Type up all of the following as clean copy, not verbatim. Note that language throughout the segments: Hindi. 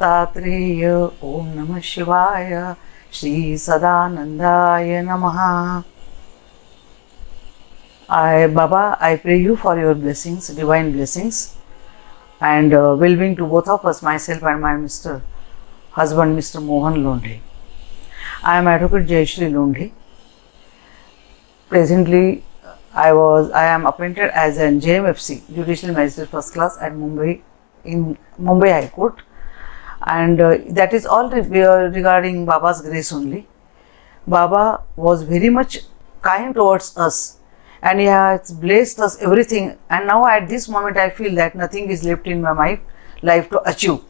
दत्तात्रेय. ओम नमः शिवाय. श्री सदानंदाय नमः. Baba, I pray you for your blessings, divine blessings, and well-being to both of us, myself and my husband, Mr. Mohan Londhe. I am Advocate Jayashree Londhe. Presently, I am appointed as an JMFC, Judicial Magistrate First Class at Mumbai, in Mumbai High Court, and that is all regarding Baba's grace only. Baba was very much kind towards us, and he has blessed us everything, and now at this moment I feel that nothing is left in my life to achieve.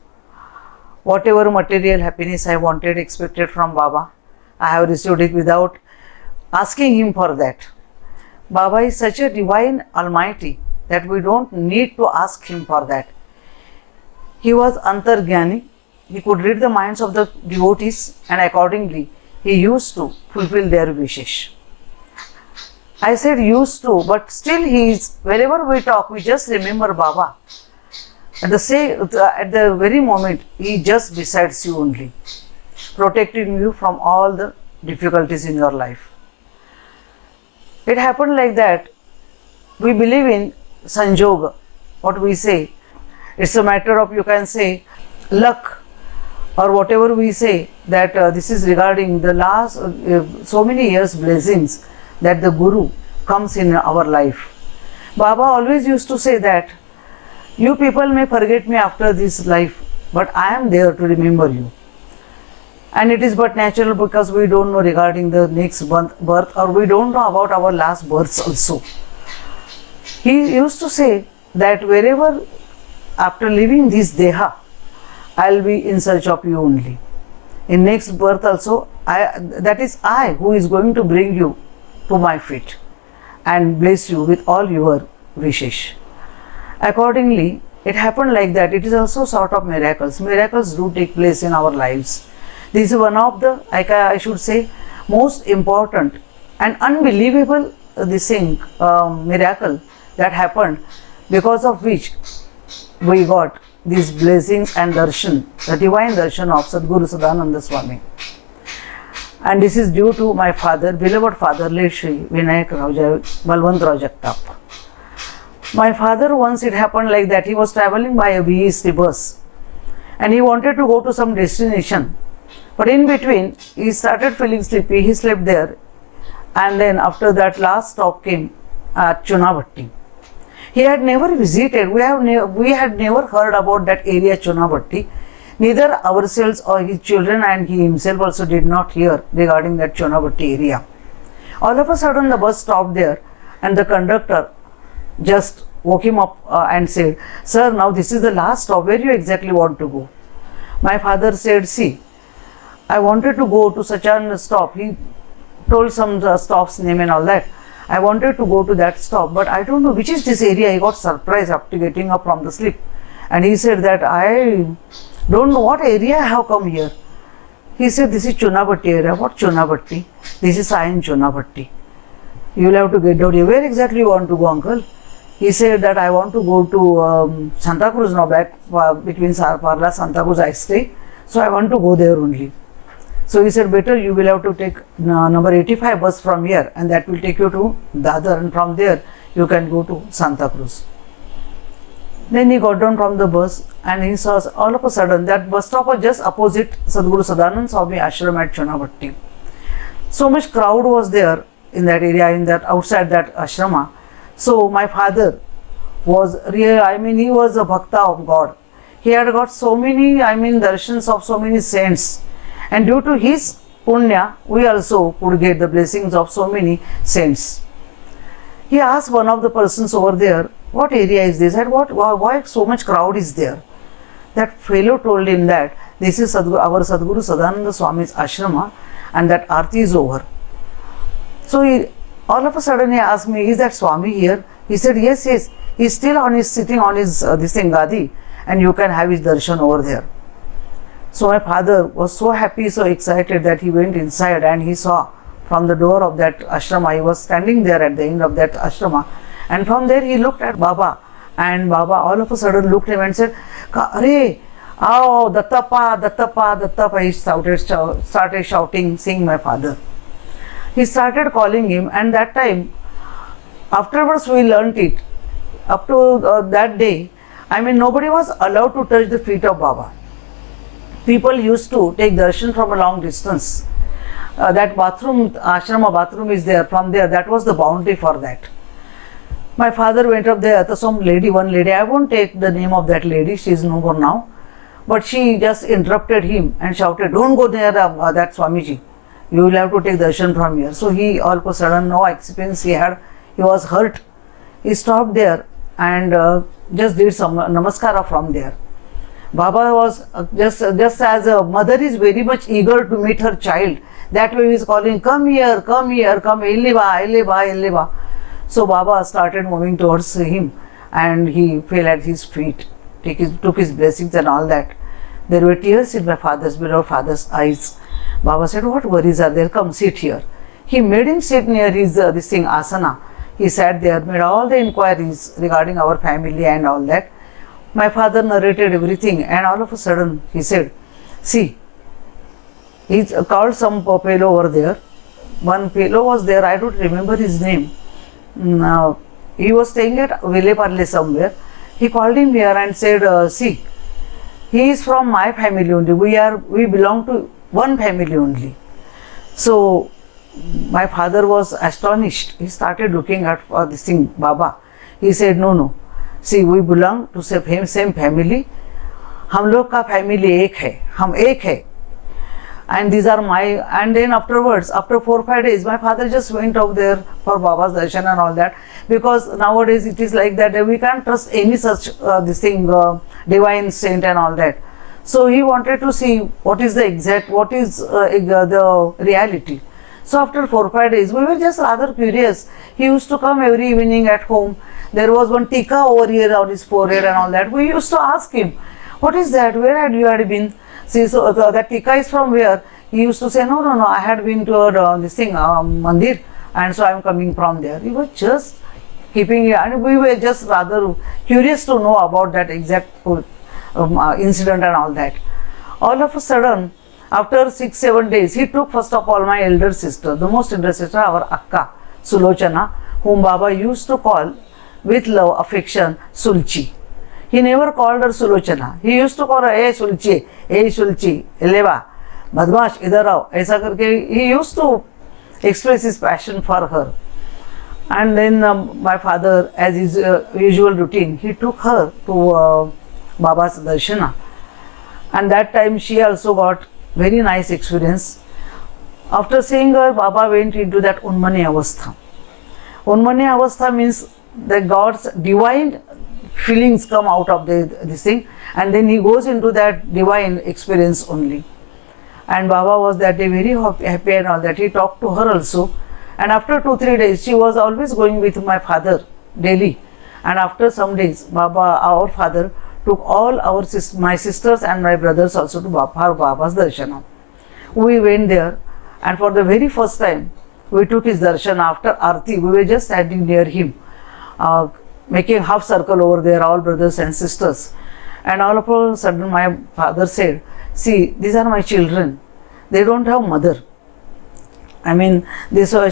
Whatever material happiness I wanted, expected from Baba, I have received it without asking him for that. Baba is such a divine almighty that we don't need to ask him for that. He was Antargyani. He could read the minds of the devotees, and accordingly he used to fulfill their wishes. I said used to, but still he is, wherever we talk, we just remember Baba. At the very moment, he just besides you only, protecting you from all the difficulties in your life. It happened like that. We believe in Sanjoga, what we say. It's a matter of, you can say, luck, or whatever we say, that this is regarding the last so many years blessings that the Guru comes in our life. Baba always used to say that, you people may forget me after this life, but I am there to remember you. And it is but natural, because we don't know regarding the next birth, or we don't know about our last births also. He used to say that wherever after leaving this Deha, I'll be in search of you only. In next birth also, that is I who is going to bring you to my feet and bless you with all your wishes. Accordingly, it happened like that. It is also sort of miracles. Miracles do take place in our lives. This is one of the, I should say, most important and unbelievable miracle that happened, because of which we got these blessings and darshan, the divine darshan of Sadguru Sadananda Swami. And this is due to my father, beloved father, late Shri Vinayak Balwantrao Jagtap. My father, once it happened like that, he was traveling by a BEST bus and he wanted to go to some destination. But in between, he started feeling sleepy, he slept there, and then after that last stop came at Chunabhatti. He had never visited, we had never heard about that area Chunabhatti. Neither ourselves or his children, and he himself also did not hear regarding that Chunabhatti area. All of a sudden the bus stopped there, and the conductor just woke him up and said, "Sir, now this is the last stop, where you exactly want to go?" My father said, "See, I wanted to go to such a stop." He told some stop's name and all that. "I wanted to go to that stop, but I don't know which is this area." He got surprised after getting up from the sleep. And he said that, "I don't know what area I have come here." He said, "This is Chunabhatti area." "What Chunabhatti?" "This is Sayan Chunabhatti. You will have to get down here." "Where exactly you want to go, uncle?" He said that, "I want to go to Santa Cruz now, back between Parla, Santa Cruz I stay. So I want to go there only." So he said, "Better you will have to take number 85 bus from here, and that will take you to Dadar, and from there you can go to Santa Cruz." Then he got down from the bus and he saw, all of a sudden, that bus stop was just opposite Sadguru Sadananda Swami Ashram at Chunabhatti. So much crowd was there in that area, outside that ashrama. So my father was he was a bhakta of God. He had got so many, darshans of so many saints. And due to his punya, we also could get the blessings of so many saints. He asked one of the persons over there, "What area is this? And why so much crowd is there?" That fellow told him that this is our Sadguru Sadananda Swami's ashrama, and that Aarti is over. So all of a sudden he asked me, "Is that Swami here?" He said, yes, he's still sitting on his gadi, and you can have his darshan over there." So my father was so happy, so excited, that he went inside and he saw from the door of that ashrama, he was standing there at the end of that ashrama, and from there he looked at Baba, and Baba all of a sudden looked at him and said, "Arey, Oh, Dattappa, Dattappa, Dattappa, he started shouting, seeing my father. He started calling him, and that time, afterwards we learnt it. Up to that day, I mean, nobody was allowed to touch the feet of Baba. People used to take darshan from a long distance. That bathroom, ashrama bathroom is there. From there, that was the boundary for that. My father went up there. So some lady, one lady, I won't take the name of that lady, she is no more now. But she just interrupted him and shouted, "Don't go there, that Swamiji. You will have to take darshan from here." So he, all of a sudden, no experience he had, he was hurt. He stopped there and just did some namaskara from there. Baba was just as a mother is very much eager to meet her child. That way he is calling, "Come here, come here, come, Illiba, Illiba, Illiba." So Baba started moving towards him and he fell at his feet, took his blessings and all that. There were tears in my beloved father's eyes. Baba said, "What worries are there? Come sit here." He made him sit near his this thing, asana. He sat there, made all the inquiries regarding our family and all that. My father narrated everything, and all of a sudden he said, "See," he called some fellow over there. One fellow was there, I don't remember his name. Now, he was staying at Villeparle somewhere. He called him here and said, "See, he is from my family only. We belong to one family only." So my father was astonished. He started looking at this thing, Baba. He said, "No. See, we belong to same family. हम लोग का family एक है, हम एक है. And these are my," and then afterwards, after 4-5 days, my father just went out there for Baba's darshan and all that, because nowadays it is like that we can't trust any such divine saint and all that. So he wanted to see what is the reality. So after 4-5 days, we were just rather curious. He used to come every evening at home. There was one tika over here on his forehead and all that. We used to ask him, "What is that? Where had you been?" See, so that tika is from where? He used to say, no, I had been to mandir, and so I am coming from there. He was just keeping it, and we were just rather curious to know about that exact incident and all that. All of a sudden, after 6-7 days, he took first of all my elder sister, the most elder sister, our Akka, Sulochana, whom Baba used to call with love, affection, Sulchi. He never called her Sulochana. He used to call her, "Hey Sulchi, Eleva, Badmash, idhar aao," aisa karke. He used to express his passion for her. And then my father, as his usual routine, he took her to Baba's darshana. And that time she also got very nice experience. After seeing her, Baba went into that Unmani Avastha. Unmani Avastha means the God's divine feelings come out of this thing, and then he goes into that divine experience only. And Baba was that day very happy and all that. He talked to her also. And after 2-3 days, she was always going with my father daily. And after some days, Baba, our father, took all my sisters and my brothers also to Baba's darshana. We went there, and for the very first time, we took his darshan after Aarti. We were just standing near him, making half circle over there, all brothers and sisters. And all of a sudden my father said, "See, these are my children. They don't have mother." I mean,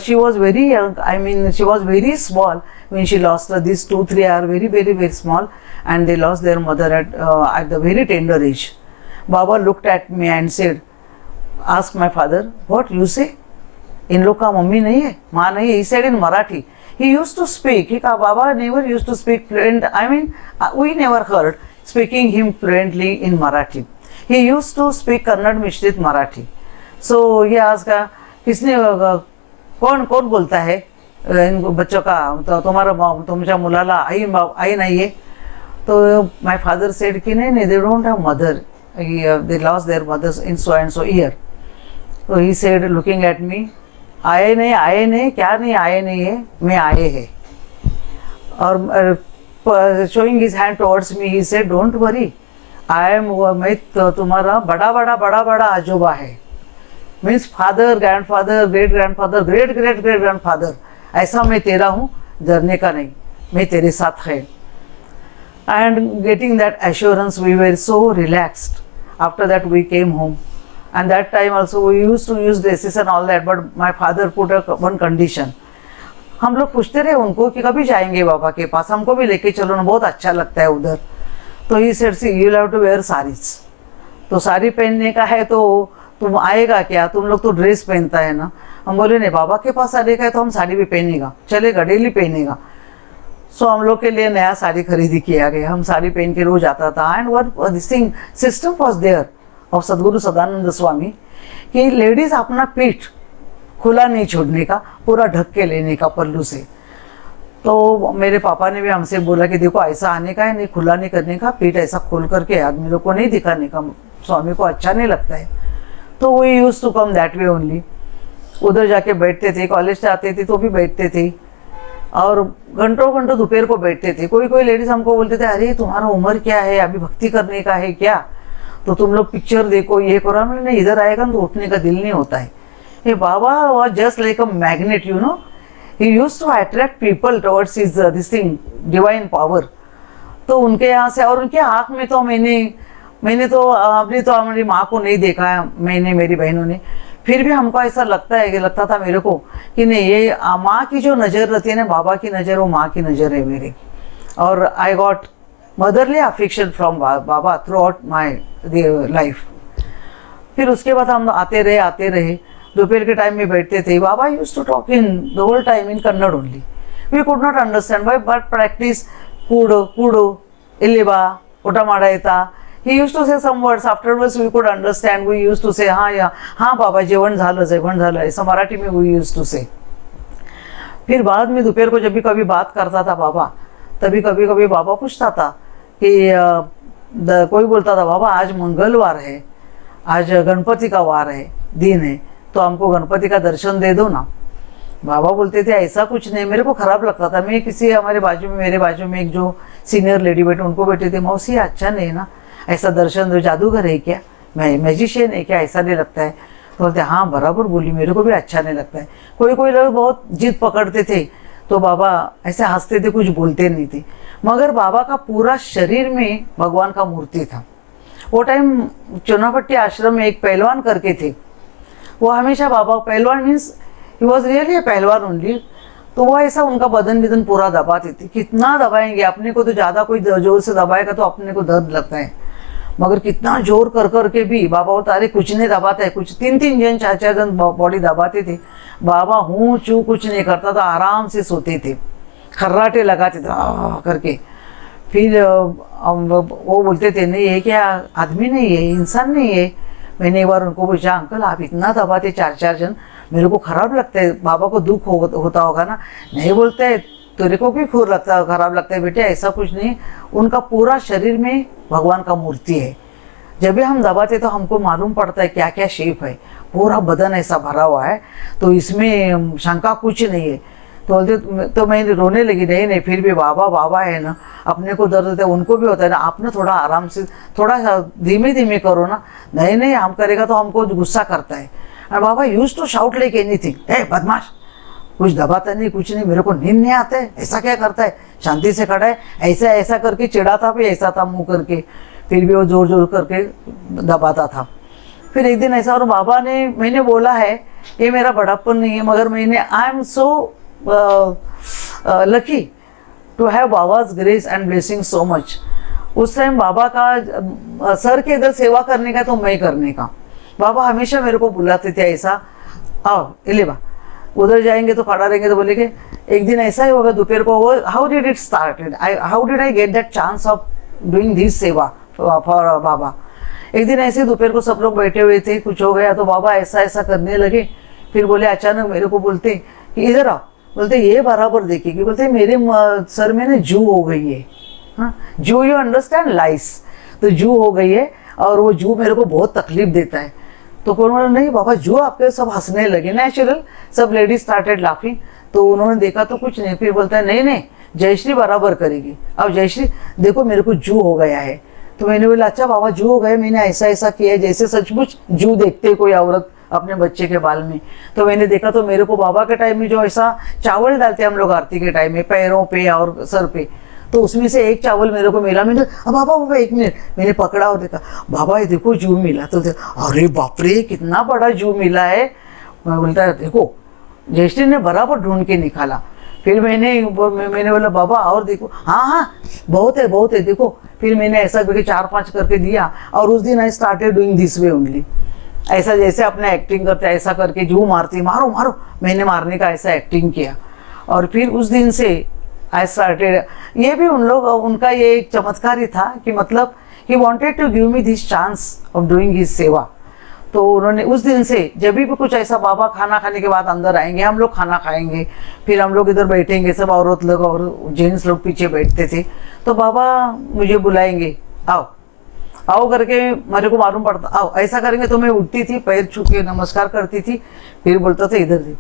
she was very young. I mean, she was very small when she lost her. These 2-3 are very, very, very small, and they lost their mother at the very tender age. Baba looked at me and said, asked my father, "What you say? In लोग का मम्मी नहीं है, माँ नहीं है?" He said in Marathi. He used to speak. Baba never used to speak fluent. I mean, we never heard speaking him fluently in Marathi. He used to speak Kannada Mishrit Marathi. So he asked, किसने कौन बोलता है इन बच्चों का, तो तुमच्या मुलाला आई नहीं है? तो my father said कि नहीं, they don't have mother. They lost their mothers in so and so year. So he said, looking at me, आए नहीं, क्या नहीं आए नहीं है, मैं आए है. और showing his hand towards me, he said, "Don't worry, मैं तुम्हारा बड़ा आजोबा है." Means father, grandfather, great grandfather, great grandfather. ऐसा मैं तेरा हूँ, डरने का नहीं, मैं तेरे साथ है. and getting that assurance, we were so relaxed. After that we came home, and that time also we used to use dresses and all that, but my father put a one condition. हम लोग पूछते रहे उनको कि कभी जाएंगे बाबा के पास, हमको भी लेके चलो ना, बहुत अच्छा लगता है उधर. तो he said see you have to wear saris. तो साड़ी पहनने का है तो तुम आएगा क्या, तुम लोग तो ड्रेस पहनता है ना. हम बोले नहीं, बाबा के पास आने का है तो हम साड़ी भी पहनेगा, चलेगा, डेली पहनेगा. सो हम लोग के लिए नया साड़ी खरीदी किया गया, हम साड़ी पहन के रोज आता था. And one this thing system was there of Sadguru Sadanand स्वामी कि लेडीज अपना पीठ खुला नहीं छोड़ने का, पूरा ढक के लेने का पल्लू से. तो मेरे पापा ने भी हमसे बोला कि देखो ऐसा आने का है, नहीं खुला नहीं करने का, पीठ ऐसा खोल करके आदमी लोग को नहीं दिखाने का, स्वामी को अच्छा नहीं लगता है. तो we use to come that way only. उधर जाके बैठते थे, कॉलेज से आते थे तो भी बैठते थे, और घंटों घंटों दोपहर को बैठते थे. कोई कोई लेडीज हमको बोलते थे, अरे तुम्हारा उम्र क्या है, अभी भक्ति करने का है क्या, तो तुम लोग पिक्चर देखो, ये करो. हमने नहीं, इधर आएगा तो उठने का दिल नहीं होता है. ये Baba was just like a magnet, you know. He used to attract people towards his this thing, divine power. तो उनके यहाँ से, और उनके आँख में तो मैंने तो अपनी तो हमारी माँ को नहीं देखा है, मैंने, मेरी बहनों ने, फिर भी हमको ऐसा लगता था मेरे को कि नहीं, ये माँ की जो नज़र रहती है ना, बाबा की नज़र, वो माँ की नज़र है मेरी. और I got motherly affection from Baba through out my life. फिर उसके बाद हम आते रहे, दोपहर के टाइम में बैठते थे. Baba used to talk in the whole time in Kannada only. We could not understand why, but practice कूडो इलेबा उटा माडायता. He used to say some words. Afterwards we could understand. We used to say हाँ बाबा जेवण झालं ऐसा मराठी में we used to say. फिर बाद में दोपहर को जब भी कभी बात करता था बाबा, तभी कभी बाबा पूछता था कि कोई बोलता था, बाबा आज मंगलवार है, आज गणपति का वार है, दिन है, तो हमको गणपति का दर्शन दे दो ना. बाबा बोलते थे ऐसा कुछ नहीं. मेरे को खराब लगता था. मैं किसी मेरे बाजू में एक जो सीनियर लेडी बैठे, उनको बैठे थे, मौसी अच्छा नहीं ना, ऐसा दर्शन दो, जादूगर है क्या, मैजिशियन है क्या, ऐसा नहीं लगता है. तो बोलते हाँ बराबर बोली, मेरे को भी अच्छा नहीं लगता है. कोई लोग बहुत जिद पकड़ते थे तो बाबा ऐसे हंसते थे, कुछ बोलते नहीं थे. मगर बाबा का पूरा शरीर में भगवान का मूर्ति था. वो टाइम चुनापट्टी आश्रम में एक पहलवान करके थे, वो हमेशा बाबा, पहलवान means he was really a पहलवान ओनली. तो वो ऐसा उनका बदन पूरा दबाते थे. कितना दबाएंगे, अपने को तो ज़्यादा कोई जोर से दबाएगा तो अपने को दर्द लगता है, मगर कितना जोर कर के भी बाबा बोलता अरे कुछ नहीं दबाता है. कुछ 3 जन 4 जन बॉडी दबाते थे. बाबा हूँ चू कुछ नहीं करता था, आराम से सोते थे, खर्राटे लगाते थे करके. फिर वो बोलते थे नहीं ये क्या आदमी नहीं है, इंसान नहीं है. मैंने एक बार उनको पूछा, अंकल आप इतना दबाते 4 जन, मेरे को खराब लगता है, बाबा को दुख होता होगा ना. नहीं बोलते तेरे को भी खराब लगता है बेटे, ऐसा कुछ नहीं. उनका पूरा शरीर में भगवान का मूर्ति है. जब भी हम दबाते तो हमको मालूम पड़ता है क्या क्या शेप है, पूरा बदन ऐसा भरा हुआ है, तो इसमें शंका कुछ नहीं है. तो बोलते, तो मैं रोने लगी. नहीं फिर भी बाबा है ना, अपने को दर्द होता है, उनको भी होता है ना, आपने थोड़ा आराम से, थोड़ा धीमे करो ना. नहीं हम करेगा तो हमको गुस्सा करता है. और Baba use to shout like anything, hey बदमाश, कुछ दबाता नहीं, कुछ नहीं, मेरे को नींद नहीं आता है, ऐसा क्या करता है, शांति से खड़ा है, ऐसा करके चिढ़ाता भी ऐसा था मुंह करके. फिर भी वो जोर करके दबाता था. फिर एक दिन ऐसा, और बाबा ने, मैंने बोला है ये मेरा बड़ापन नहीं है, मगर मैंने I am so lucky to have Baba's grace and blessing so much. उस टाइम बाबा का सर के इधर सेवा करने का तो मैं करने का. बाबा हमेशा मेरे को बुलाते थे, ऐसा आओ इलेबा, उधर जाएंगे तो खड़ा रहेंगे. तो बोले कि एक दिन ऐसा ही होगा दोपहर को. वो how did it started, how did I get that chance of doing this सेवा फॉर बाबा. एक दिन ऐसे दोपहर को सब लोग बैठे हुए थे, कुछ हो गया तो बाबा ऐसा करने लगे. फिर बोले, अचानक मेरे को बोलते कि इधर आओ. बोलते ये बराबर देखेगी. बोलते मेरे सर में ना जू हो गई है. हाँ, जू, यू अंडरस्टैंड, लाइस. तो जू हो गई है और वो जू मेरे को बहुत तकलीफ देता है. तो कौन बोला, नहीं बाबा जू आपके. सब हंसने लगे, नेचुरल, सब लेडीज स्टार्टेड लाफिंग. तो उन्होंने देखा तो कुछ नहीं. फिर बोलता है नहीं जयश्री बराबर करेगी. अब जयश्री देखो मेरे को जू हो गया है. तो मैंने बोला अच्छा बाबा जू हो गया, मैंने ऐसा किया है, जैसे सचमुच जू देखते कोई औरत अपने बच्चे के बाल में. तो मैंने देखा तो मेरे को बाबा के टाइम में जो ऐसा चावल डालते हम लोग आरती के टाइम में पैरों पे और सर पे, तो उसमें से एक चावल मेरे को मिला। मैंने बाबा बाबा एक मिनट, मैंने पकड़ा और देखा, बाबा ये देखो जू मिला। तो अरे बाप रे कितना बड़ा जू मिला है। मैं बोलता है देखो, जयश्री ने बराबर ढूंढ के निकाला। फिर मैंने बोला बाबा और देखो, हाँ हाँ बहुत है देखो। फिर मैंने ऐसा करके 4-5 करके दिया, और उस दिन I started doing this way only. ऐसा जैसे अपने एक्टिंग करते ऐसा करके जू मारती, मारो मारो, मैंने मारने का ऐसा एक्टिंग किया। और फिर उस दिन से आई स्टार्टेड, ये भी उनका ये एक चमत्कार ही था कि मतलब he wanted to give me this chance of doing his seva. तो उन्होंने उस दिन से जब भी कुछ ऐसा, बाबा खाना खाने के बाद अंदर आएंगे, हम लोग खाना खाएंगे, फिर हम लोग इधर बैठेंगे, सब औरत लोग और जेंट्स लोग पीछे बैठते थे, तो बाबा मुझे बुलाएंगे, आओ आओ करके, मेरे को मालूम पड़ता आओ, ऐसा करेंगे तो मैं उठती थी, पैर छू के नमस्कार करती थी, फिर बोलता था इधर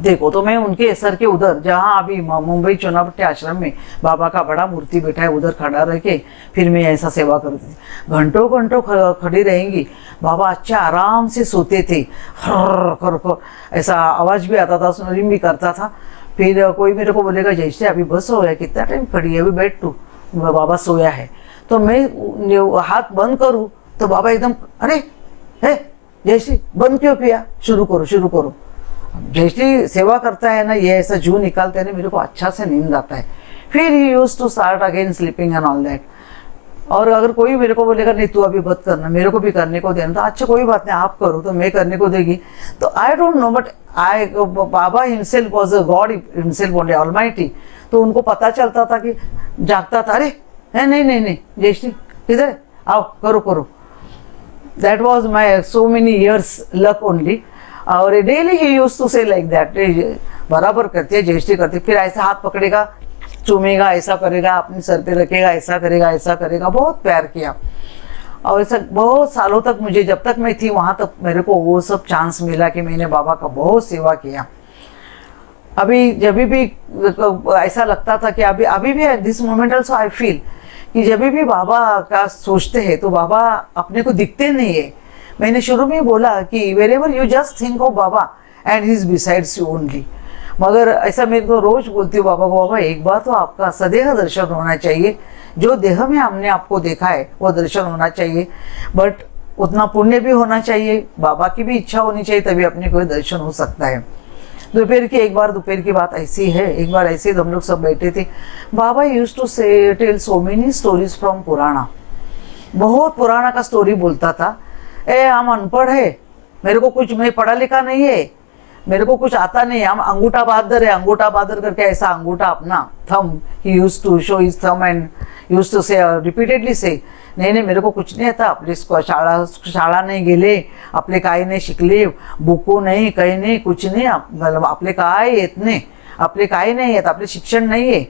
देखो। तो मैं उनके सर के उधर, जहाँ अभी मुंबई चुनावट्टी आश्रम में बाबा का बड़ा मूर्ति बैठा है, उधर खड़ा रह के फिर मैं ऐसा सेवा करती थी। घंटों घंटों खड़ी रहेंगी। बाबा अच्छा आराम से सोते थे, हर ऐसा आवाज़ भी आता था, स्नोरिंग भी करता था। फिर कोई मेरे को बोलेगा जैसे अभी बस हो गया, कितना टाइम खड़ी है, अभी बैठ तू, बाबा सोया है। तो मैं हाथ बंद करूँ तो बाबा एकदम, अरे है जैसे बंद क्यों किया, शुरू करो। जैसे सेवा करता है ना, ये ऐसा जू निकालते हैं ना, मेरे को अच्छा से नींद आता है। फिर he use to start again sleeping and all that. और अगर कोई मेरे को बोलेगा नहीं तू अभी मत करना, मेरे को भी करने को देना, तो अच्छा कोई बात नहीं आप करो, तो मैं करने को देगी। तो आई don't no, but Baba himself was a God himself only, almighty. तो उनको पता चलता था कि जागता था, अरे है नहीं जयश्री किधर, आओ करो। That was my so many years luck only. और डेली ही यूज टू से लाइक दैट, बराबर करती है जयश्री करती। फिर ऐसा हाथ पकड़ेगा, चूमेगा, ऐसा करेगा, अपने सर पे रखेगा, ऐसा करेगा। बहुत प्यार किया। और ऐसा बहुत सालों तक, मुझे जब तक मैं थी वहाँ तक मेरे को वो सब चांस मिला कि मैंने बाबा का बहुत सेवा किया। अभी जब भी ऐसा लगता था कि अभी भी this moment also I feel कि जब भी बाबा का सोचते हैं तो बाबा अपने को दिखते नहीं है। मैंने शुरू में बोला कि wherever you just think of Baba and he is besides you only. मगर ऐसा मेरे को रोज बोलती हूँ बाबा को, बाबा एक बार तो आपका सदैव दर्शन होना चाहिए, जो देह में हमने आपको देखा है वो दर्शन होना चाहिए, बट उतना पुण्य भी होना चाहिए, बाबा की भी इच्छा होनी चाहिए, तभी अपने को दर्शन हो सकता है। दोपहर की बात ऐसी है, एक बार ऐसे हम लोग सब बैठे थे, Baba used to say tell so many stories from Purana. बहुत पुराना का स्टोरी बोलता था। हम अनपढ़ है, मेरे को कुछ, मैं पढ़ा लिखा नहीं है, मेरे को कुछ आता नहीं है, हम अंगूठा बहादुर है, अंगूठा बहादुर करके ऐसा अंगूठा अपना thumb, he used to show his thumb and used to say repeatedly say, नाही मेरे को कुछ नाही आता, आपली शाळा नाही गेले, आपले काही नाही शिकले, बुको नाही, काही नाही, कुछ नाही, आपले काय येत नाही, आपले काही नाही येत, आपले शिक्षण नहीं है।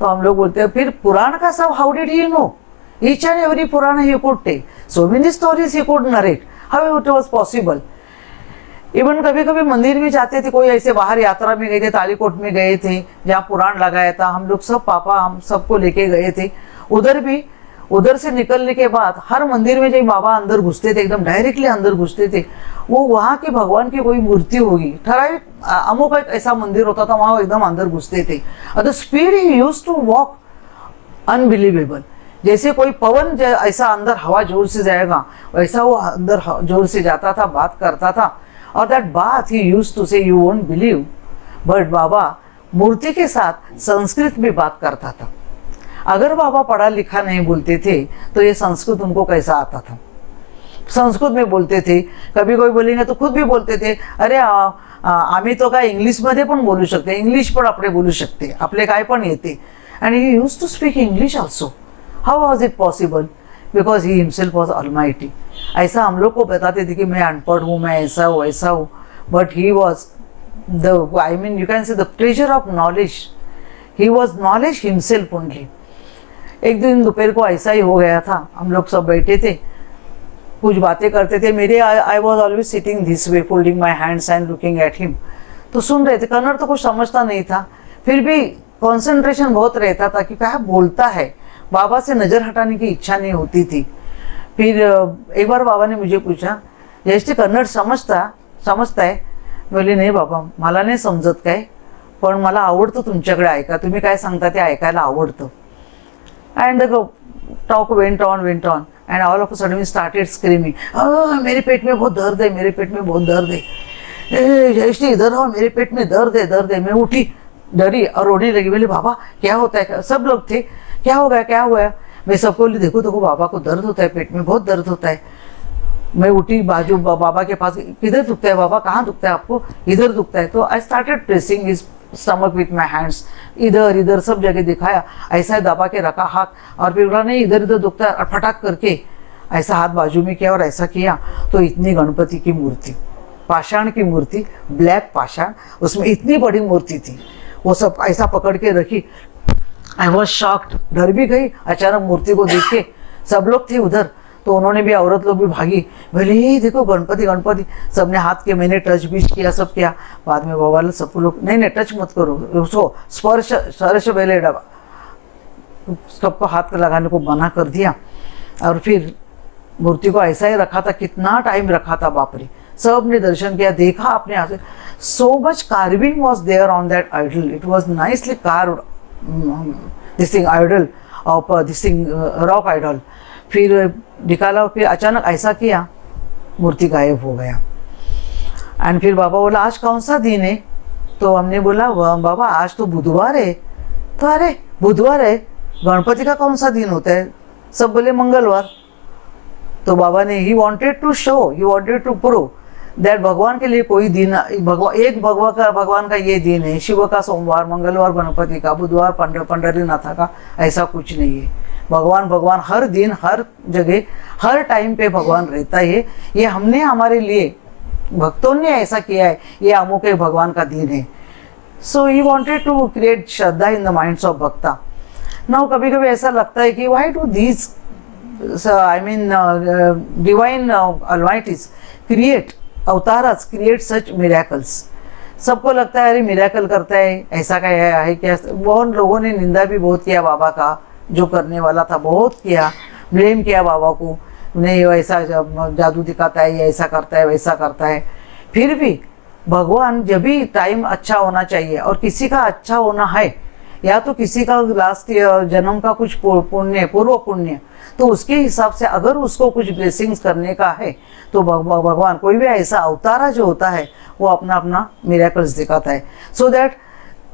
तो हम लोग बोलते हैं फिर पुराण का सब, how did he know each and every Purana he could take, so many stories he could narrate, how it was possible। Even कभी कभी मंदिर में जाते थे, कोई ऐसे बाहर यात्रा में गए थे, तालीकोट में गए थे जहाँ पुराण लगाया था, हम लोग सब पापा हम सबको लेके गए थे उधर भी। उधर से निकलने के बाद हर मंदिर में जब बाबा अंदर घुसते थे, एकदम डायरेक्टली अंदर घुसते थे, वो वहाँ के भगवान की कोई मूर्ति होगी, ठराविक अमुक एक ऐसा मंदिर होता था, वहाँ एकदम अंदर घुसते थे। The speed he used to walk unbelievable, जैसे कोई पवन ऐसा अंदर हवा जोर से जाएगा वैसा वो अंदर जोर से जाता था, बात करता था। और दैट बात ही यूज्ड टू से, यू वोंट बिलीव, बट बाबा मूर्ति के साथ संस्कृत में बात करता था। अगर बाबा पढ़ा लिखा नहीं बोलते थे तो ये संस्कृत उनको कैसा आता था, संस्कृत में बोलते थे। कभी कोई बोलेंगे तो खुद भी बोलते थे, अरे आम्ही तो काय इंग्लिशमध्ये पण बोलू शकते, इंग्लिश पण आपले बोलू शकते, आपले काय पण येते। And he used to speak English also. How was it possible? Because he himself was almighty. ऐसा हम लोग को बताते थे कि मैं अनपढ़ हूँ, मैं ऐसा हूँ वैसा हूँ, but he was the, I mean you can से the treasure of knowledge. He was knowledge himself only. एक दिन दोपहर को ऐसा ही हो गया था, हम लोग सब बैठे थे, कुछ बातें करते थे, मेरे I was always sitting this way, folding my hands and looking at him. तो सुन रहे थे, कन्नड़ तो कुछ समझता नहीं था, फिर भी कॉन्सेंट्रेशन बहुत रहता था कि क्या बोलता है, बाबा से नज़र हटाने की इच्छा नहीं होती थी। फिर एक बार बाबा ने मुझे पूछा, जयश्री कन्नड समजताय? बोले नाही बाबा मला नाही समजत काय, पण मला आवडतं तुमच्याकडे ऐका, तुम्ही काय सांगता ते ऐकायला आवडतं। And the talk went on, and all of a sudden we started screaming, मेरे पेट में बहुत दर्द है, मेरे पेट में बहुत दर्द है, जयश्री इधर आओ, मेरे पेट में दर्द है, दर्द है। मैं उठी, डरी और रोने लगी। बोले बाबा क्या होता है? सब लोग थे, क्या हो गया, क्या हुआ? मैं सबको बोली देखो देखो बाबा को दर्द होता है, पेट में बहुत दर्द होता है। मैं उठी, बाजू बाबा के पास, किधर दुखता है बाबा, कहाँ दुखता है आपको? इधर दुखता है। तो I started pressing his stomach with my hands, इधर इधर सब जगह दिखाया, ऐसा दबा के रखा हाथ, और फिर बोला नहीं इधर इधर दुखता है, और फटाक करके ऐसा हाथ बाजू में किया और ऐसा किया। तो इतनी गणपति की मूर्ति, पाषाण की मूर्ति, ब्लैक पाषाण, उसमें इतनी बड़ी मूर्ति थी, वो सब ऐसा पकड़ के रखी। आई वॉज शॉक्ड, डर भी गई अचानक मूर्ति को देख के। सब लोग थे उधर, तो उन्होंने भी, औरत लोग भी भागी, बोले ये देखो गणपति गणपति, सबने हाथ के, मैंने टच भी किया, सब किया। बाद में बाबा ने सब लोग नहीं नहीं टच मत करो, उसको स्पर्श सरस बेले डबा, सबको हाथ लगाने को मना कर दिया। और फिर मूर्ति को ऐसा ही रखा था, कितना टाइम रखा था, बाप रे। सब ने दर्शन किया, देखा अपने हाथ से। So much carving was there on that idol, it was nicely carved, this thing idol of this thing rock idol. फिर निकाला, फिर अचानक ऐसा किया, मूर्ति गायब हो गया। एंड फिर बाबा बोला आज कौन सा दिन है? तो हमने बोला बाबा आज तो बुधवार है। तो अरे बुधवार है, गणपति का कौन सा दिन होता है? सब बोले मंगलवार। तो बाबा ने he wanted to show, he wanted to prove that भगवान के लिए कोई दिन, भगवान का ये दिन है, शिव का सोमवार, मंगलवार गणपति का, बुधवार पंडरीनाथा का, ऐसा कुछ नहीं है। भगवान हर दिन, हर जगह, हर टाइम पे भगवान रहता है। ये हमने, हमारे लिए भक्तों ने ऐसा किया है, ये अमुक एक भगवान का दिन है। So he wanted to create shraddha in the minds of bhakta. Now कभी कभी ऐसा लगता है कि why do these I mean divine almighties create, avataras create such miracles. सबको लगता है अरे मिरेकल करता है, ऐसा क्या है क्या? बहुत लोगों ने निंदा भी बहुत किया बाबा का, जो करने वाला था बहुत किया, ब्लेम किया बाबा को, नहीं ऐसा जादू दिखाता है, ये ऐसा करता है, वैसा करता है। फिर भी भगवान, जब भी टाइम अच्छा होना चाहिए और किसी का अच्छा होना है, या तो किसी का लास्ट जन्म का कुछ पुण्य, पूर्व पुण्य, तो उसके हिसाब से अगर उसको कुछ ब्लेसिंग्स करने का है तो भगवान कोई भी ऐसा अवतारा जो होता है वो अपना अपना मिरेकल्स दिखाता है। सो दैट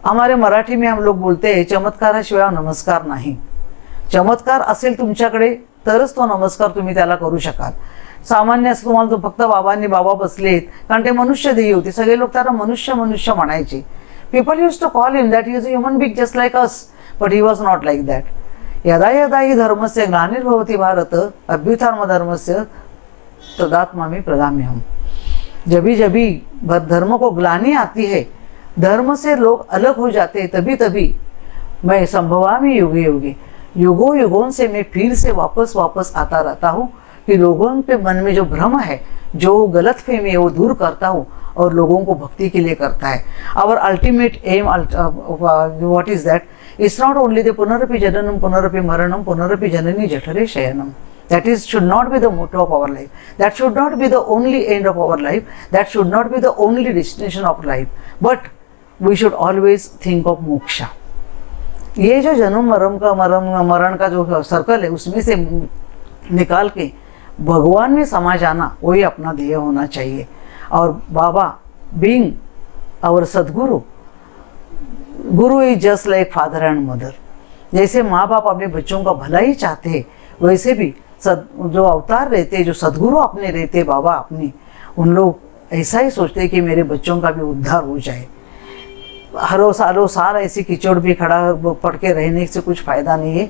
हमारे मराठी में हम लोग बोलते हैं चमत्काराशिवाय नमस्कार नाही। चमत्कार असेल तुमच्याकडे तरच तो नमस्कार तुम्ही त्याला करू शकाल। सामान्य असं तुम्हाला तो फक्त बाबा बसलेत, कारण ते मनुष्य देही होते, सगळे लोक त्याला मनुष्य मनुष्य म्हणायचे। People use to call him that he is a human being just like us, but he was not like that. यदा यदा हि धर्मस्य ग्लानिर्भवति भारत अभ्युत्थानमधर्मस्य तदात्मामि प्रदाम्यहम्। जभी जभी धर्म को ग्लानि आती है, धर्म से लोग अलग हो जाते हैं, तभी तभी मैं संभवामि युगे युगे, युगों युगों से मैं फिर से वापस आता रहता हूँ कि लोगों के मन में जो भ्रम है, जो गलत फहमी है, वो दूर करता हूँ और लोगों को भक्ति के लिए करता है। Our ultimate aim what is that? It's not only the पुनरपि जननम पुनरपि मरणम पुनरपि जननी जठरे शयनम। That is should not be the motto of our life. That should not be the only end of our life. That should not be the only destination of life. But we should always think of moksha. ये जो जन्म मरण का जो सर्कल है, उसमें से निकाल के भगवान में समा जाना, वही अपना ध्येय होना चाहिए। और बाबा बीइंग आवर सदगुरु, गुरु is just like father and mother. जैसे माँ बाप अपने बच्चों का भला ही चाहते हैं, वैसे भी जो अवतार रहते, जो सदगुरु अपने रहते, बाबा अपने, उन लोग ऐसा ही सोचते कि मेरे बच्चों का भी उद्धार हो जाए। हर साल ऐसी कीचड़ भी खड़ा पड़ के रहने से कुछ फायदा नहीं है।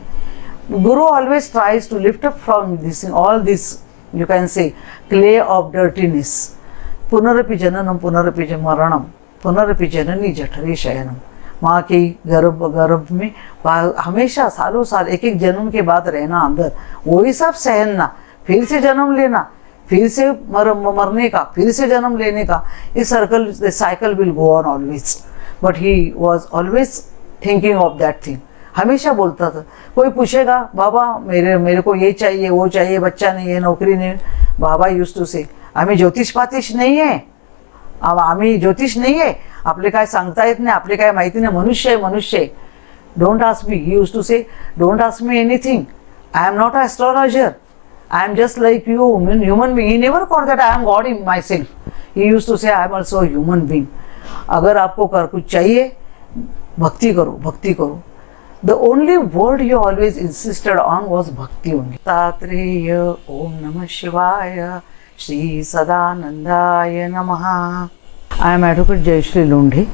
Guru always tries to lift up from this all this you can say clay of dirtiness. पुनरपि जननम पुनरपि मरणम पुनरपि जननी जठरे शयनम। माँ के गर्भ में हमेशा सालों साल एक एक जन्म के बाद रहना अंदर, वही सब सहना, फिर से जन्म लेना, फिर से मरने का, फिर से जन्म लेने का, इस cycle will go on always. But he was always thinking of that thing. हमेशा बोलता था, कोई पूछेगा बाबा मेरे को ये चाहिए वो चाहिए, बच्चा नहीं है, नौकरी नहीं, बाबा यूज्ड टू से आम्ही ज्योतिष पातिश नाही आहे, आम्ही ज्योतिष नाही आहे, आपले काय सांगता येत नाही, आपले काय माहिती नाही, मनुष्य आहे मनुष्य आहे। don't ask me. He used to say, don't ask me anything. I am not an astrologer. I am just like you, human being. He never thought that I am God in myself. He used to say, I am also a human being. अगर आपको कुछ चाहिए, भक्ति करो, भक्ति करो. The only word he always insisted on was bhakti only. Tatreya Om Namah Shivaya Shri Sadanandaya Namaha. I am Advocate Jayashree Lundhe.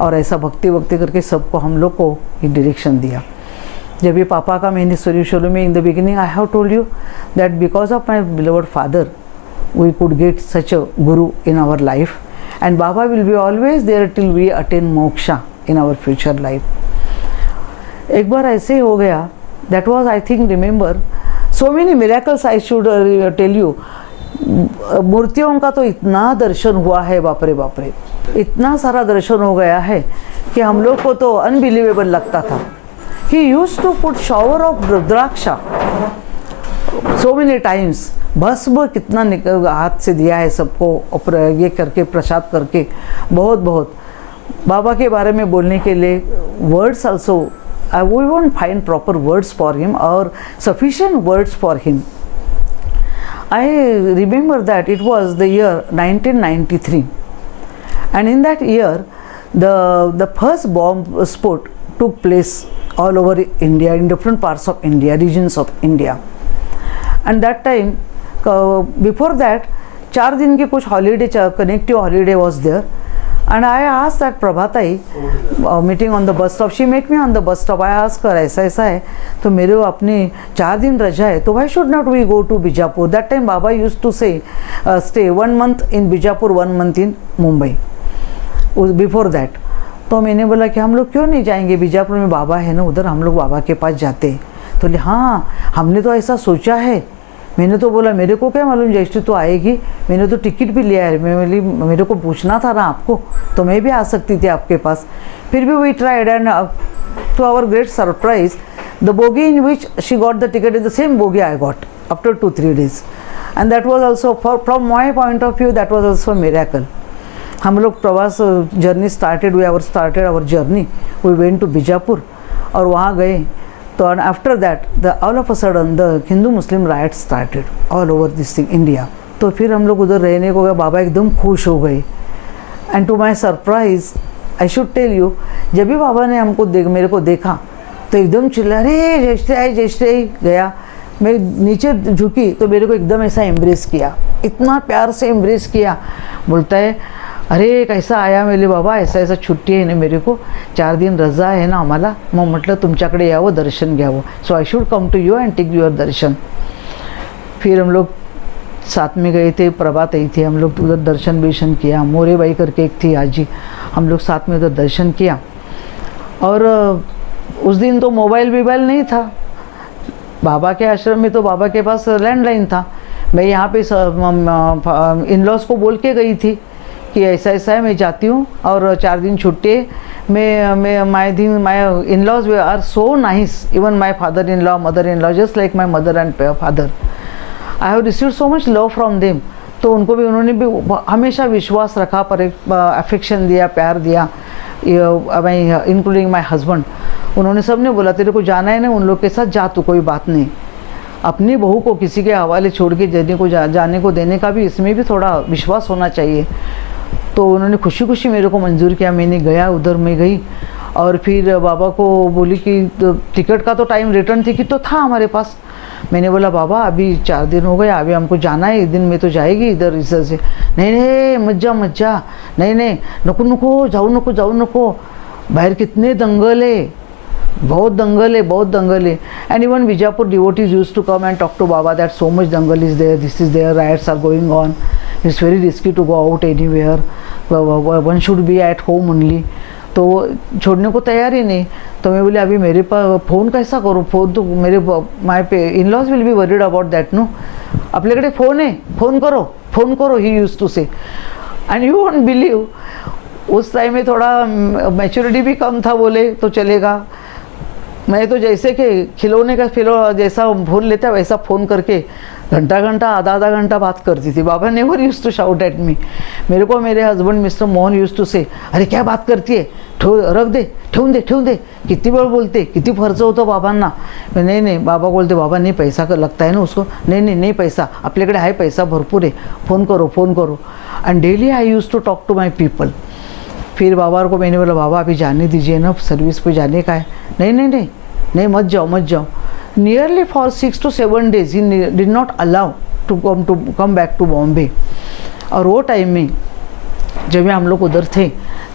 और ऐसा भक्ति भक्ति करके सबको हम लोग को ही डायरेक्शन दिया. जब ये पापा का मैंने शुरू में in the beginning I have told you that because of my beloved father we could get such a guru in our life and Baba will be always there till we attain moksha in our future life. एक बार ऐसे हो गया that was I think remember so many miracles I should tell you. मूर्तियों का तो इतना दर्शन हुआ है, बाप रे बाप रे, इतना सारा दर्शन हो गया है कि हम लोग को तो अनबिलीवेबल लगता था. He used to put shower of Rudraksha so many times. भस्म कितना हाथ से दिया है सबको ये करके प्रसाद करके, बहुत बहुत. बाबा के बारे में बोलने के लिए words also we won't find proper words for him or sufficient words for him. I remember that it was the year 1993 and in that year the first bomb spot took place all over India, in different parts of India, regions of India. And that time before that 4 दिन की कुछ holiday, connective holiday was there. And I asked that Prabhatai meeting on the bus stop. She met me on the bus stop. I asked her ऐसा ऐसा है तो मेरे अपने 4 दिन रजा है तो why should not we go to Bijapur? That time Baba used to say stay 1 month in Bijapur, 1 month in Mumbai. Before that तो मैंने बोला कि हम लोग क्यों नहीं जाएंगे, बीजापुर में बाबा है ना, उधर हम लोग बाबा के पास जाते हैं. तो बोले हाँ हमने तो ऐसा सोचा है. मैंने तो बोला मेरे को क्या मालूम जयश्री तो आएगी, मैंने तो टिकट भी लिया है. मेरे को पूछना था ना आपको, तो मैं भी आ सकती थी आपके पास. फिर भी we tried and to our great surprise the bogie in which she got the ticket is the same bogie I got after 2-3 days. And that was also from my point of view that was also miracle. हम लोग प्रवास journey started our journey we went to Bijapur और वहाँ गए तो after that the all of a sudden the Hindu Muslim riot started all over this thing India. तो फिर हम लोग उधर रहने को गए. बाबा एकदम खुश हो गए and to my surprise I should tell you जब भी बाबा ने हमको मेरे को देखा तो एकदम चिल्ला अरे जयश्री आई गया. मैं नीचे झुकी तो मेरे को एकदम ऐसा एम्ब्रेस किया, इतना प्यार से एम्ब्रेस किया. बोलता है अरे कैसा आया मेरे बाबा, ऐसा ऐसा छुट्टी आहे ना मेरे को 4 दिन रजा आहे ना आम्हाला, मग म्हटलं तुमच्याकडे यावं दर्शन घ्यावं. So I should come to you and take your darshan. फिर हम लोग साथ में गए थे, प्रभात आई थी, हम लोग उधर दर्शन किया. मोरे बाई करके एक थी आजी, हम लोग साथ में उधर दर्शन किया. और उस दिन तो मोबाइल नहीं था. बाबा के आश्रम में तो बाबा के पास लैंडलाइन था. मैं यहाँ पे इन लॉज को बोल के गई थी कि ऐसा ऐसा है मैं जाती हूँ और 4 दिन छुट्टी. मैं my in laws are so nice, even my father in law, mother in law, just like my mother and father. I have received so much love from them. तो उन्होंने भी हमेशा विश्वास रखा, पर अफेक्शन दिया, प्यार दिया, इंक्लूडिंग माय हस्बैंड. उन्होंने सबने बोला तेरे को जाना है ना उन लोग के साथ जा, तो कोई बात नहीं. अपनी बहू को किसी के हवाले छोड़ के जाने को देने का भी इसमें भी थोड़ा विश्वास होना चाहिए. तो उन्होंने खुशी खुशी मेरे को मंजूर किया. मैंने गया, उधर मैं गई और फिर बाबा को बोली कि तो टिकट का तो टाइम रिटर्न टिकट तो था हमारे पास. मैंने बोला बाबा अभी 4 दिन हो गया, अभी हमको जाना है, 1 दिन में तो जाएगी इधर इधर से. नहीं मत जा, नहीं नको जाऊ नको, बाहर कितने दंगल है, बहुत दंगल है. And even Bijapur devotees used to come and talk to Baba that so much dangal is there, this is there, riots are going on, it's very risky to go out anywhere, one should be at home only. तो छोड़ने को तैयार ही नहीं. तो मैं बोली अभी मेरे पास फ़ोन कैसा करूँ, फ़ोन तो मेरे माय पे in laws will be worried about that no. आपल्याकडे फ़ोन है, फ़ोन करो he use to say. And you won't believe उस टाइम में थोड़ा मैच्योरिटी भी कम था. बोले तो चलेगा. मैं तो जैसे कि खिलौने का जैसा फ़ोन लेता है वैसा फ़ोन करके घंटा घंटा आधा आधा घंटा बात करती थी। Baba never use to shout at me. मेरे को मेरे husband mister Mohan use to say, अरे क्या बात करती है, रख दे, ठेवून दे। किती वेळ बोलते, किती खर्च होतो बाबांना। नाही बाबा बोलते, बाबा नहीं पैसा का लगता है ना उसको, नहीं पैसा, आपल्याकडे आहे पैसा भरपूर है, फोन करो। And daily I use to talk to my people. फिर बाबा को मैंने बोला, बाबा अभी जाने दीजिए ना, सर्विस पे जाने का है। नहीं मत जाओ। Nearly for 6 to 7 days he did not allow to come back to Bombay. और वो टाइम में जब हम लोग उधर थे,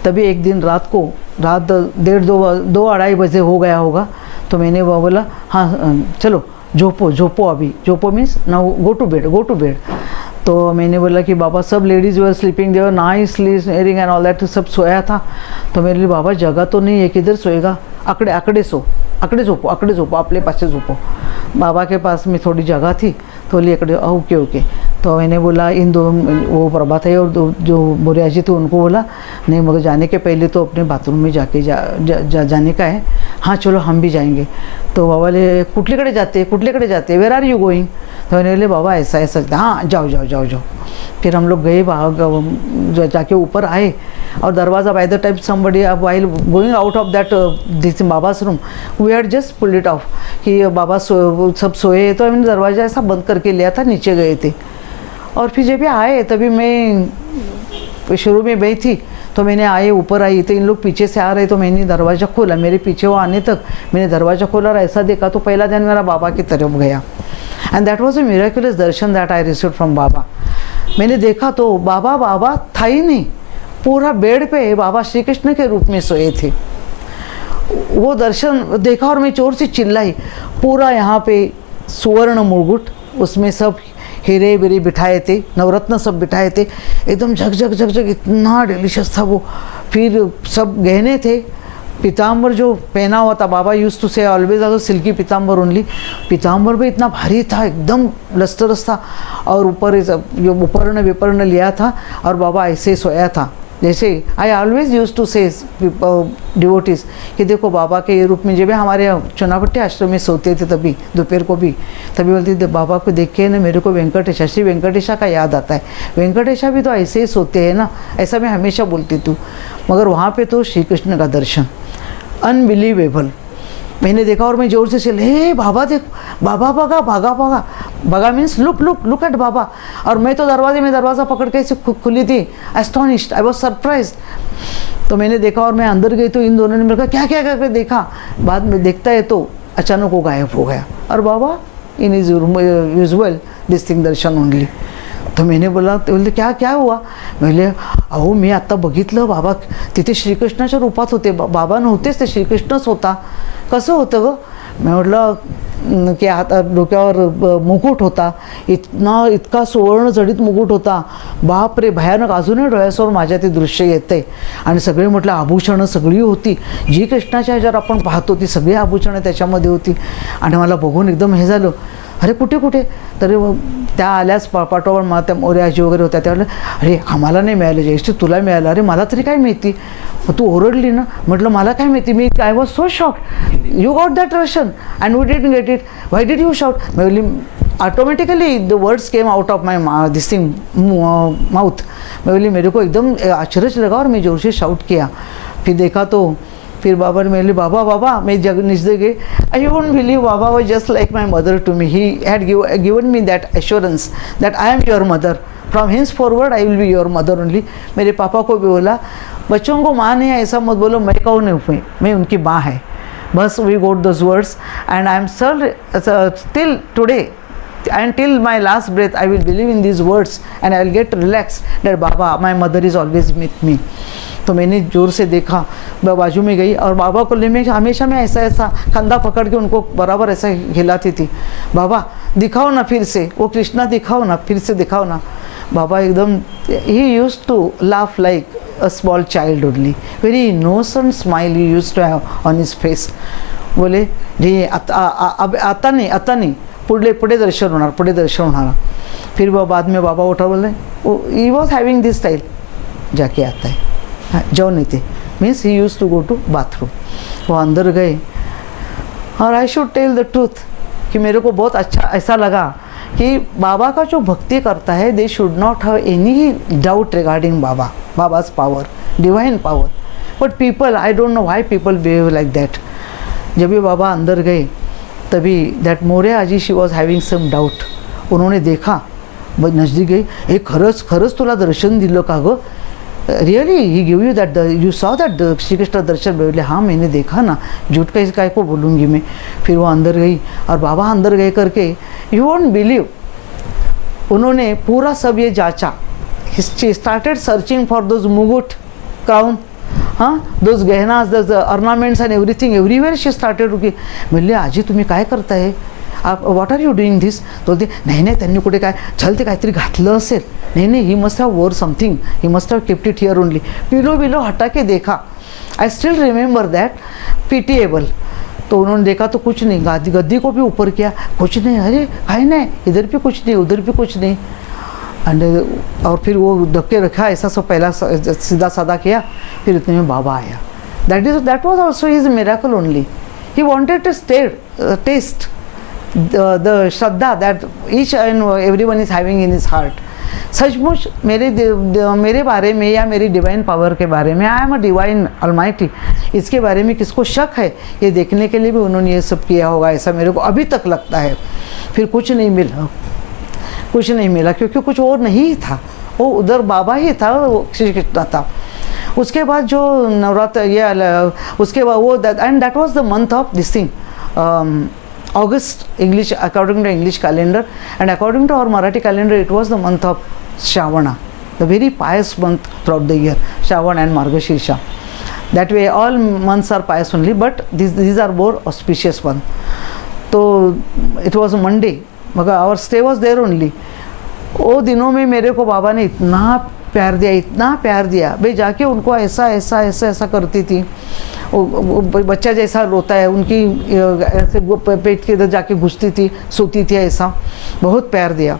तभी एक दिन रात 1:30-2 बजे हो गया होगा। तो मैंने वो बोला, हाँ चलो झोपो अभी, झोपो means now go to bed. तो मैंने बोला कि बाबा सब ladies were sleeping, they were nicely airing and all that, सब सोया था। तो मेरे लिए, बाबा जगह तो नहीं है, किधर सोएगा, आकड़े झोपो, आपले पासे झोपो। बाबा के पास में थोड़ी जगह थी, तो बोली अकड़े, ओके। तो मैंने बोला इन दो, वो प्रभात है और जो बोरिया जी थे उनको बोला, नहीं मगर जाने के पहले तो अपने बाथरूम में जाके जाने का है। हाँ चलो हम भी जाएंगे। तो बाबा ले, कुठलीकडे जाते, वेर आर यू गोइंग। तो मैंने बोले, बाबा ऐसा हाँ जाओ। फिर हम लोग गए, जाके ऊपर आए और दरवाज़ा, by the time somebody while going out of that this Baba's room, we had just pulled it off कि बाबा सब सोए। तो हमने दरवाज़ा ऐसा बंद करके लिया था, नीचे गए थे। और फिर जब आए तभी मैं शुरू में गई थी, तो मैंने आए ऊपर आई तो इन लोग पीछे से आ रहे, तो मैंने दरवाज़ा खोला। मेरे पीछे वो आने तक मैंने दरवाज़ा खोला और ऐसा देखा तो पहला ध्यान मेरा बाबा की तरफ गया। And that was a miraculous darshan that I received from Baba. मैंने देखा तो बाबा था ही नहीं, पूरा बेड पे बाबा श्री कृष्ण के रूप में सोए थे। वो दर्शन देखा और मैं जोर से चिल्लाई। पूरा यहाँ पे सुवर्ण मुकुट, उसमें सब हीरे वीरे बिठाए थे, नवरत्न सब बिठाए थे, एकदम झक, इतना डिलीशियस था वो। फिर सब गहने थे, पीताम्बर जो पहना हुआ था, बाबा यूज टू से ऑलवेज अगर सिल्की पीताम्बर ओनली, पीताम्बर भी इतना भारी था, एकदम लस्टरस था। और ऊपर जो उपर्ण विपर्ण लिया था और बाबा ऐसे सोया था। जैसे आई ऑलवेज यूज टू से डिवोटीज कि देखो बाबा के ये रूप में, जब हमारे चुनापट्टी आश्रम में सोते थे तभी दोपहर को भी, तभी बोलती थी बाबा को देख के ना मेरे को वेंकटेशा, श्री वेंकटेशा का याद आता है। वेंकटेशा भी तो ऐसे ही सोते हैं ना, ऐसा मैं हमेशा बोलती थी। मगर वहाँ पे तो श्री कृष्ण का दर्शन अनबिलीवेबल मैंने देखा और मैं जोर से चले, हे बाबा देख, बाबा भागा मीन्स लुक एट बाबा। और मैं तो दरवाज़ा पकड़ के ऐसे खुली थी, एस्टोनिश्ड, आई वॉज सरप्राइज्ड। तो मैंने देखा और मैं अंदर गई तो इन दोनों ने मेरे को क्या करके देखा। बाद में देखता है तो अचानक वो गायब हो गया और Baba in is usual this thing darshan only. तो मैंने बोला, तो बोलते क्या हुआ। म्हणजे अहो मी आत्ता बघितलं बाबा तिथे श्रीकृष्णाच्या रूपात होते, बाबा नव्हतेच, ते श्रीकृष्णच होता। कसं होतं गं? मी म्हटलं की आता डोक्यावर मुकुट होता, इतका सुवर्ण जडित मुकुट होता, बाप रे भयानक, अजूनही डोळ्यासमोर माझ्या ते दृश्य येते। आणि सगळे म्हटलं आभूषणं सगळी होती, जी कृष्णाच्या ह्याच्यावर आपण पाहतो ती सगळी आभूषणं त्याच्यामध्ये होती। आणि मला बघून एकदम हे झालं, अरे कुठे तरी त्या आल्याच पाठोपाठ मला त्या मोर्याजी वगैरे होत्या, त्या अरे आम्हाला नाही मिळालं जयश्री, तुला मिळालं, अरे मला तरी काय माहिती, तू ओरडली ना। म्हटलं मला काय माहिती, मी I was so shocked, you got that darshan and we didn't get it, why did you shout. मैं बोली automatically the words came out of my this thing mouth. मैं बोली मेरे को एकदम आश्चर्य लगा और मैं जोर से शाउट किया। फिर देखा तो फिर बाबा ने मेरे बाबा मैं निजदे गए, I won't believe, Baba was just like my mother to me. He had given me that assurance that I am your mother, from henceforward I will be your mother only. मेरे पापा को भी बोला, बच्चों को माँ नहीं है ऐसा मत बोलो, मैं कौन हूँ, मैं उनकी माँ है बस। We got those words and I am still today and till my last breath I will believe in these words and I will get relaxed that Baba, my mother is always with me। तो मैंने जोर से देखा, बाजू में गई और बाबा को ले, मैं हमेशा मैं ऐसा कंधा पकड़ के उनको बराबर ऐसा हिलाती थी, बाबा दिखाओ ना फिर से, वो कृष्णा दिखाओ ना, फिर से दिखाओ ना। बाबा एकदम, he use to laugh like a small child only, very innocent smile he use to have on his face. बोले जी आता नहीं, पुढे दर्शन होणार। फिर वो बाद में बाबा उठा, बोले he was having this style, जाके आता है, जाओ नहीं थे means he use to go to bathroom. वो अंदर गए और I should tell the truth कि मेरे को बहुत अच्छा ऐसा लगा कि बाबा का जो भक्ति करता है they should not have any doubt regarding Baba, बाबा's power, divine power. But people, I don't know why people behave like that. जब ये बाबा अंदर गए तभी that Morya Aaji she was having some doubt. उन्होंने देखा, नजदीक गई, हे खरंच खरंच तुला दर्शन दिलं का गं, really he give you that, you saw that Shri Krishna darshan. बोले हाँ मैंने देखा ना, झूठ कैसे काय को बोलूँगी मैं. फिर वो अंदर गई और बाबा अंदर गए करके यू वोंट बिलीव, उन्होंने पूरा सब ये जांचा. She started searching for those mukut, crown, हाँ, दोज गहनाज, those ornaments and everything, everywhere she started looking. म्हणले आजी तुम्ही काय करताय, आप what are you doing this. तो बोलते नाही नाही त्यांनी कुठे काय चल ते काहीतरी घातलं असेल, नहीं नहीं ही मस्ट हैव वोर something, he must have kept it here only. Pillow below हटा के देखा, I still remember that, pitiable. तो उन्होंने देखा तो कुछ नहीं, गद्दी को भी ऊपर किया, कुछ नहीं, अरे है नहीं, इधर भी कुछ नहीं उधर भी कुछ नहीं. एंड और फिर वो धक्के रखा, ऐसा सब पहला सीधा साधा किया, फिर इतने में बाबा आया. That was also his miracle only. He wanted to test the shraddha that each and everyone is having in his heart. सचमुच मेरे बारे में या मेरी डिवाइन पावर के बारे में, I am a divine almighty, इसके बारे में किसको शक है, ये देखने के लिए भी उन्होंने ये सब किया होगा, ऐसा मेरे को अभी तक लगता है. फिर कुछ नहीं मिला, कुछ नहीं मिला, क्योंकि कुछ और नहीं था, वो उधर बाबा ही था, वो श्री कृष्ण था. उसके बाद जो नवरात्र ये उसके बाद वो and that was the month of this thing, August, English, according to English calendar, and according to our Marathi calendar it was the month of Shravana, the very pious month throughout the year, Shravan and Margashirsha. That way all months are pious only, but these are more auspicious one. So it was a Monday, मगर our stay was there only. वो दिनों में मेरे को बाबा ने इतना प्यार दिया, इतना प्यार दिया, भाई जाके उनको ऐसा ऐसा ऐसा ऐसा करती थी, वो बच्चा जैसा रोता है, उनकी ऐसे पेट के इधर जाके घुसती थी, सोती थी, ऐसा बहुत प्यार दिया.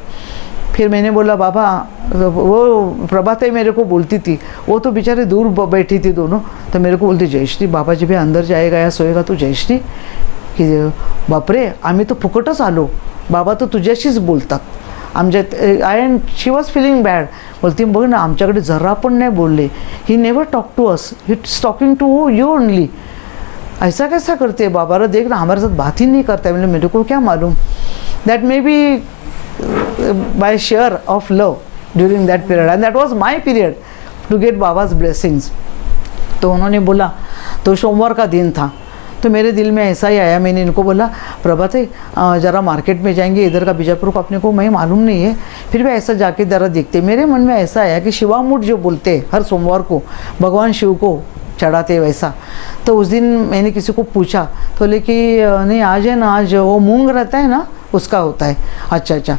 फिर मैंने बोला बाबा, वो प्रभाते मेरे को बोलती थी, वो तो बेचारे दूर बैठी थी दोनों, तो मेरे को बोलती जयश्री बाबा जब अंदर जाएगा या सोएगा तो जयश्री की बापरे आम्ही तो फुकटच आलो, बाबा तो तुझ्याशीच बोलतात आमच्या. And she was feeling bad. बोलती बघ ना आमच्याकडे जरा पण नाही बोलले, he never talk to us, he talking to you only. ऐसा कैसा करते है बाबा, रा देख ना हमारे साथ बात ही नहीं करता है. मतलब मेरे को क्या मालूम, that may be by share of love during that period, and that was my period to get Baba's blessings. तो उन्होंने बोला, तो सोमवार का दिन था, तो मेरे दिल में ऐसा ही आया, मैंने इनको बोला प्रभात ज़रा मार्केट में जाएंगे, इधर का बीजापुर को अपने को मैं मालूम नहीं है, फिर भी ऐसा जाके ज़रा देखते. मेरे मन में ऐसा आया कि शिवामूठ जो बोलते हर सोमवार को भगवान शिव को चढ़ाते वैसा. तो उस दिन मैंने किसी को पूछा, तो बोले कि नहीं आज है ना, आज वो मूंग रहता है ना उसका होता है. अच्छा अच्छा.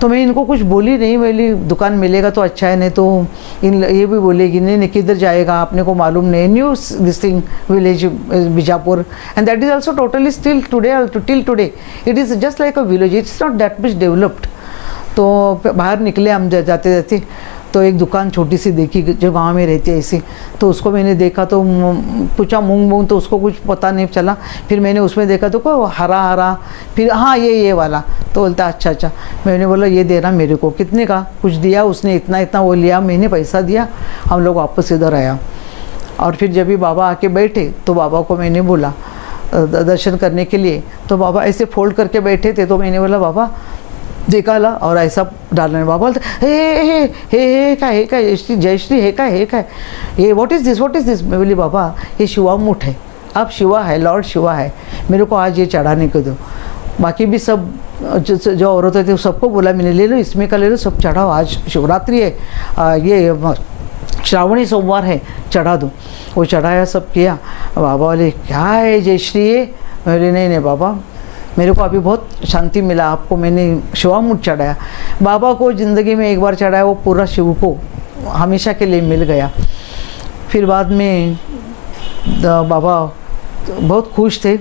तो मैं इनको कुछ बोली नहीं, बोली दुकान मिलेगा तो अच्छा है, नहीं तो इन ये भी बोलेगी नहीं नहीं किधर जाएगा आपने को मालूम नहीं, new this thing village Bijapur, and that is also totally still today till today it is just like a village, it's not that much developed. तो बाहर निकले हम जाते जाते, तो एक दुकान छोटी सी देखी जो गांव में रहती है ऐसी, तो उसको मैंने देखा तो पूछा मूंग, तो उसको कुछ पता नहीं चला. फिर मैंने उसमें देखा तो को हरा हरा, फिर हाँ ये वाला, तो बोलता अच्छा अच्छा. मैंने बोला ये देना मेरे को, कितने का, कुछ दिया उसने, इतना इतना वो लिया, मैंने पैसा दिया, हम लोग वापस इधर आया. और फिर जब भी बाबा आके बैठे तो बाबा को मैंने बोला दर्शन करने के लिए, तो बाबा ऐसे फोल्ड करके बैठे थे, तो मैंने बोला बाबा निकाला और ऐसा डालने. बाबा बोलते हे काय जयश्री हे काय ये व्हाट इज़ दिस. मैं बोली बाबा ये शिवामूठ है, अब शिवा है, लॉर्ड शिवा है, मेरे को आज ये चढ़ाने को दो. बाकी भी सब जो औरतें थे सबको बोला मैंने ले लो, इसमें का ले लो, सब चढ़ाओ, आज शिवरात्रि है, ये श्रावणी सोमवार है, चढ़ा दो. वो चढ़ाया, सब किया. बाबा बोले क्या है जयश्री ये. बोले नहीं बाबा मेरे को अभी बहुत शांति मिला, आपको मैंने शिवामूठ चढ़ाया. बाबा को ज़िंदगी में एक बार चढ़ाया, वो पूरा शिव को हमेशा के लिए मिल गया. फिर बाद में बाबा बहुत खुश थे.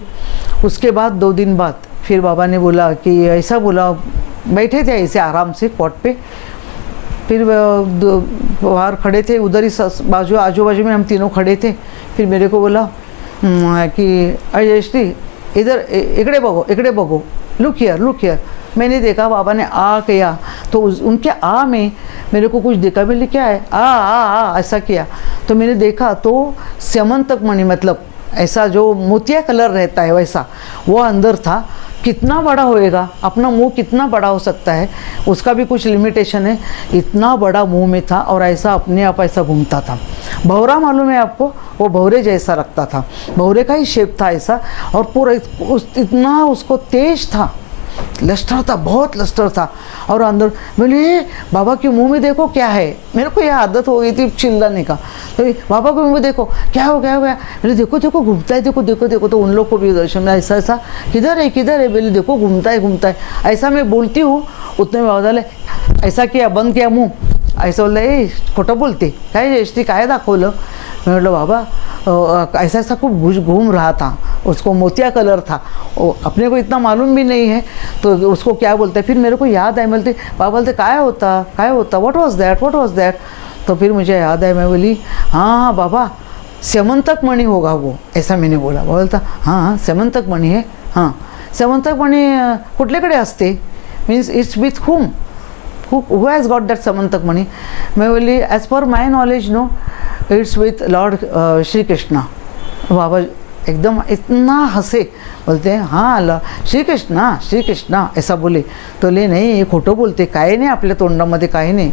उसके बाद 2 दिन बाद फिर बाबा ने बोला कि ऐसा बोला, बैठे थे ऐसे आराम से कॉट पे, फिर बाहर खड़े थे, उधर ही आजू बाजू में हम तीनों खड़े थे. फिर मेरे को बोला कि अरे जयश्री इधर इकडे बघो, लुक हियर. मैंने देखा बाबा ने आ किया, तो उनके आ में मेरे को कुछ दिखा, बोले क्या है, आ ऐसा किया। तो मैंने देखा तो स्यमंतक मणि, मतलब ऐसा जो मोतिया कलर रहता है वैसा वो अंदर था। कितना बड़ा होएगा, अपना मुंह कितना बड़ा हो सकता है, उसका भी कुछ लिमिटेशन है। इतना बड़ा मुंह में था और ऐसा अपने आप ऐसा घूमता था। भौरा मालूम है आपको, वो भौरे जैसा लगता था, भौरे का ही शेप था ऐसा। और पूरा इतना उसको तेज था, लश्टर था, बहुत लश्टर था। और अंदर बोले बाबा के मुंह में देखो क्या है, मेरे को यह आदत हो गई थी चिल्लाने का। तो बाबा के मुंह में देखो क्या हो गया, बोले देखो देखो घूमता है, देखो देखो देखो। तो उन लोग को भी दर्शन में ऐसा ऐसा, किधर है बोले देखो घूमता है। ऐसा मैं बोलती हूँ, उतने में बोले ऐसा किया, बंद किया मुँह, ऐसा बोलता है खोटं बोलते काय जयश्री, काय दाखवलं। मैं बोला बाबा ऐसा ऐसा खूब घूम रहा था, उसको मोतिया कलर था, वो अपने को इतना मालूम भी नहीं है तो उसको क्या बोलते हैं। फिर मेरे को याद आया, बोलते बाबा बोलते काय होता, व्हाट वाज दैट। तो फिर मुझे याद आया, मैं बोली हाँ बाबा स्यमंतक मणि होगा वो, ऐसा मैंने बोला। बोलता हाँ स्यमंतक मणि है, हाँ स्यमंतक मणि कुठल्याकडे असते, means it's with whom, who has got that Syamantak mani. मैं बोली as per my knowledge no, it's with lord Shri Krishna. Baba एकदम इतना हंसे, बोलते हैं हाँ श्री कृष्णा ऐसा बोले। तो ले नहीं ये खोटं बोलते, काही नाही आपल्या तोंडामध्ये, काही नाही,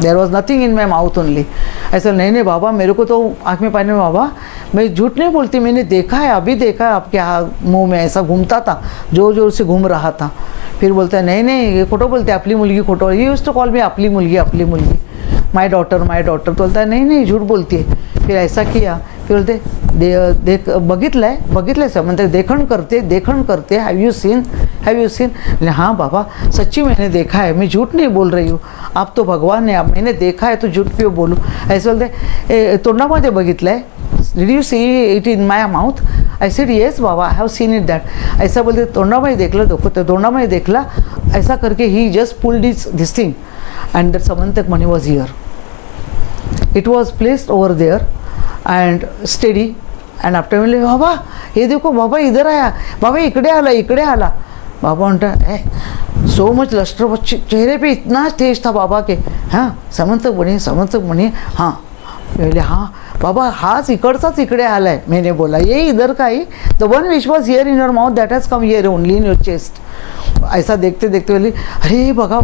there was nothing in my mouth only. ऐसा नहीं बाबा, मेरे को तो आँख में पानी में, बाबा मैं झूठ नहीं बोलती, मैंने देखा है, अभी देखा है आपके मुंह में ऐसा घूमता था, जोर जोर से घूम रहा था। फिर बोलता है नहीं ये खोटं बोलते, आपली मुलगी खोटं, ये यूज्ड टू कॉल मी आपली मुलगी, माय डॉटर। तो बोलता है नहीं झूठ बोलती है। फिर ऐसा किया, फिर बोलते देख बघितलंय सर, म्हणते देखण करते हैव यू सीन। हाँ बाबा सच्ची मैंने देखा है, मैं झूठ नहीं बोल रही हूँ, आप तो भगवान है, आप मैंने देखा है तो झूठ क्यों बोलूँ। ऐसे बोलते तोंडामध्ये बघितलंय, did you see it in my mouth. I said yes Baba I have seen it that. ऐसा बोलते तोंडामध्ये देखला, ऐसा करके he just pulled this thing and that Samantak money was here. It was placed over there and steady, and after बोले बाबा ये देखो, बाबा इधर आया, बाबा इकडे आला। बाबा म्हणता सो मच लश्टर, चेहरे पे इतना तेज था बाबा के। हाँ समंतक बनी, हाँ बोले हाँ बाबा हाच इकडचाच इकडे आलाय। मैंने बोला ये इधर का ही, the one which was here in your mouth that has come here only in your chest. ऐसा देखते बोली अरे बघा,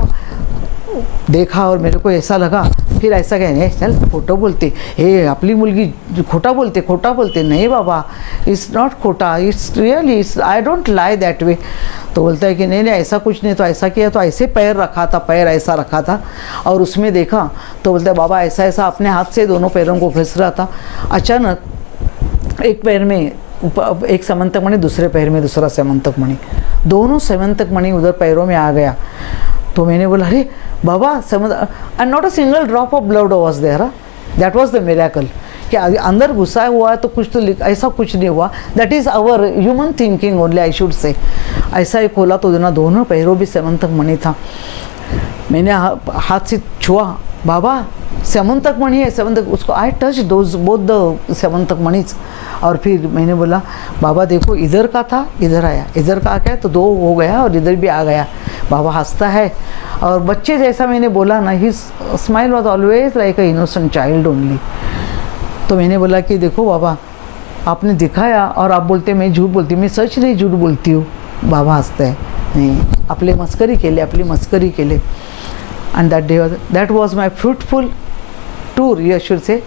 देखा और मेरे को ऐसा लगा। फिर ऐसा कहने चल खोटं बोलते, हे आपली मुलगी खोटा बोलते। नहीं बाबा इट्स नॉट खोटा, it's really, it's I don't lie that way. तो बोलता है कि नहीं ऐसा कुछ नहीं। तो ऐसा किया, तो ऐसे पैर ऐसा रखा था और उसमें देखा तो बोलता है बाबा ऐसा अपने हाथ से दोनों पैरों को घिस रहा था। अचानक एक पैर में एक समंतक मणि, दूसरे पैर में दूसरा समंतक मणि, दोनों समंतक मणि उधर पैरों में आ गया। तो मैंने बोला अरे Baba and not a single drop of blood was there, that was the miracle. कि अंदर घुसा हुआ है तो कुछ तो ऐसा कुछ नहीं हुआ, that is our human thinking only I should say. ऐसा ही खोला तो दोनों पैरों भी समंतक मणि था। मैंने हाथ से छुआ, बाबा समंतक मणि है, समंतक, उसको I touch those both the Samantak मणिज। और फिर मैंने बोला बाबा देखो इधर का था, इधर आया, इधर का क्या तो दो हो गया और इधर भी आ गया। बाबा हंसता है और बच्चे जैसा मैंने बोला ना, his smile was always like a innocent child only. तो मैंने बोला कि देखो बाबा आपने दिखाया और आप बोलते मैं झूठ बोलती, मैं सच नहीं झूठ बोलती हूँ। बाबा हंसता है, नहीं आपली मस्करी केली। And that was my fruitful tour, you should say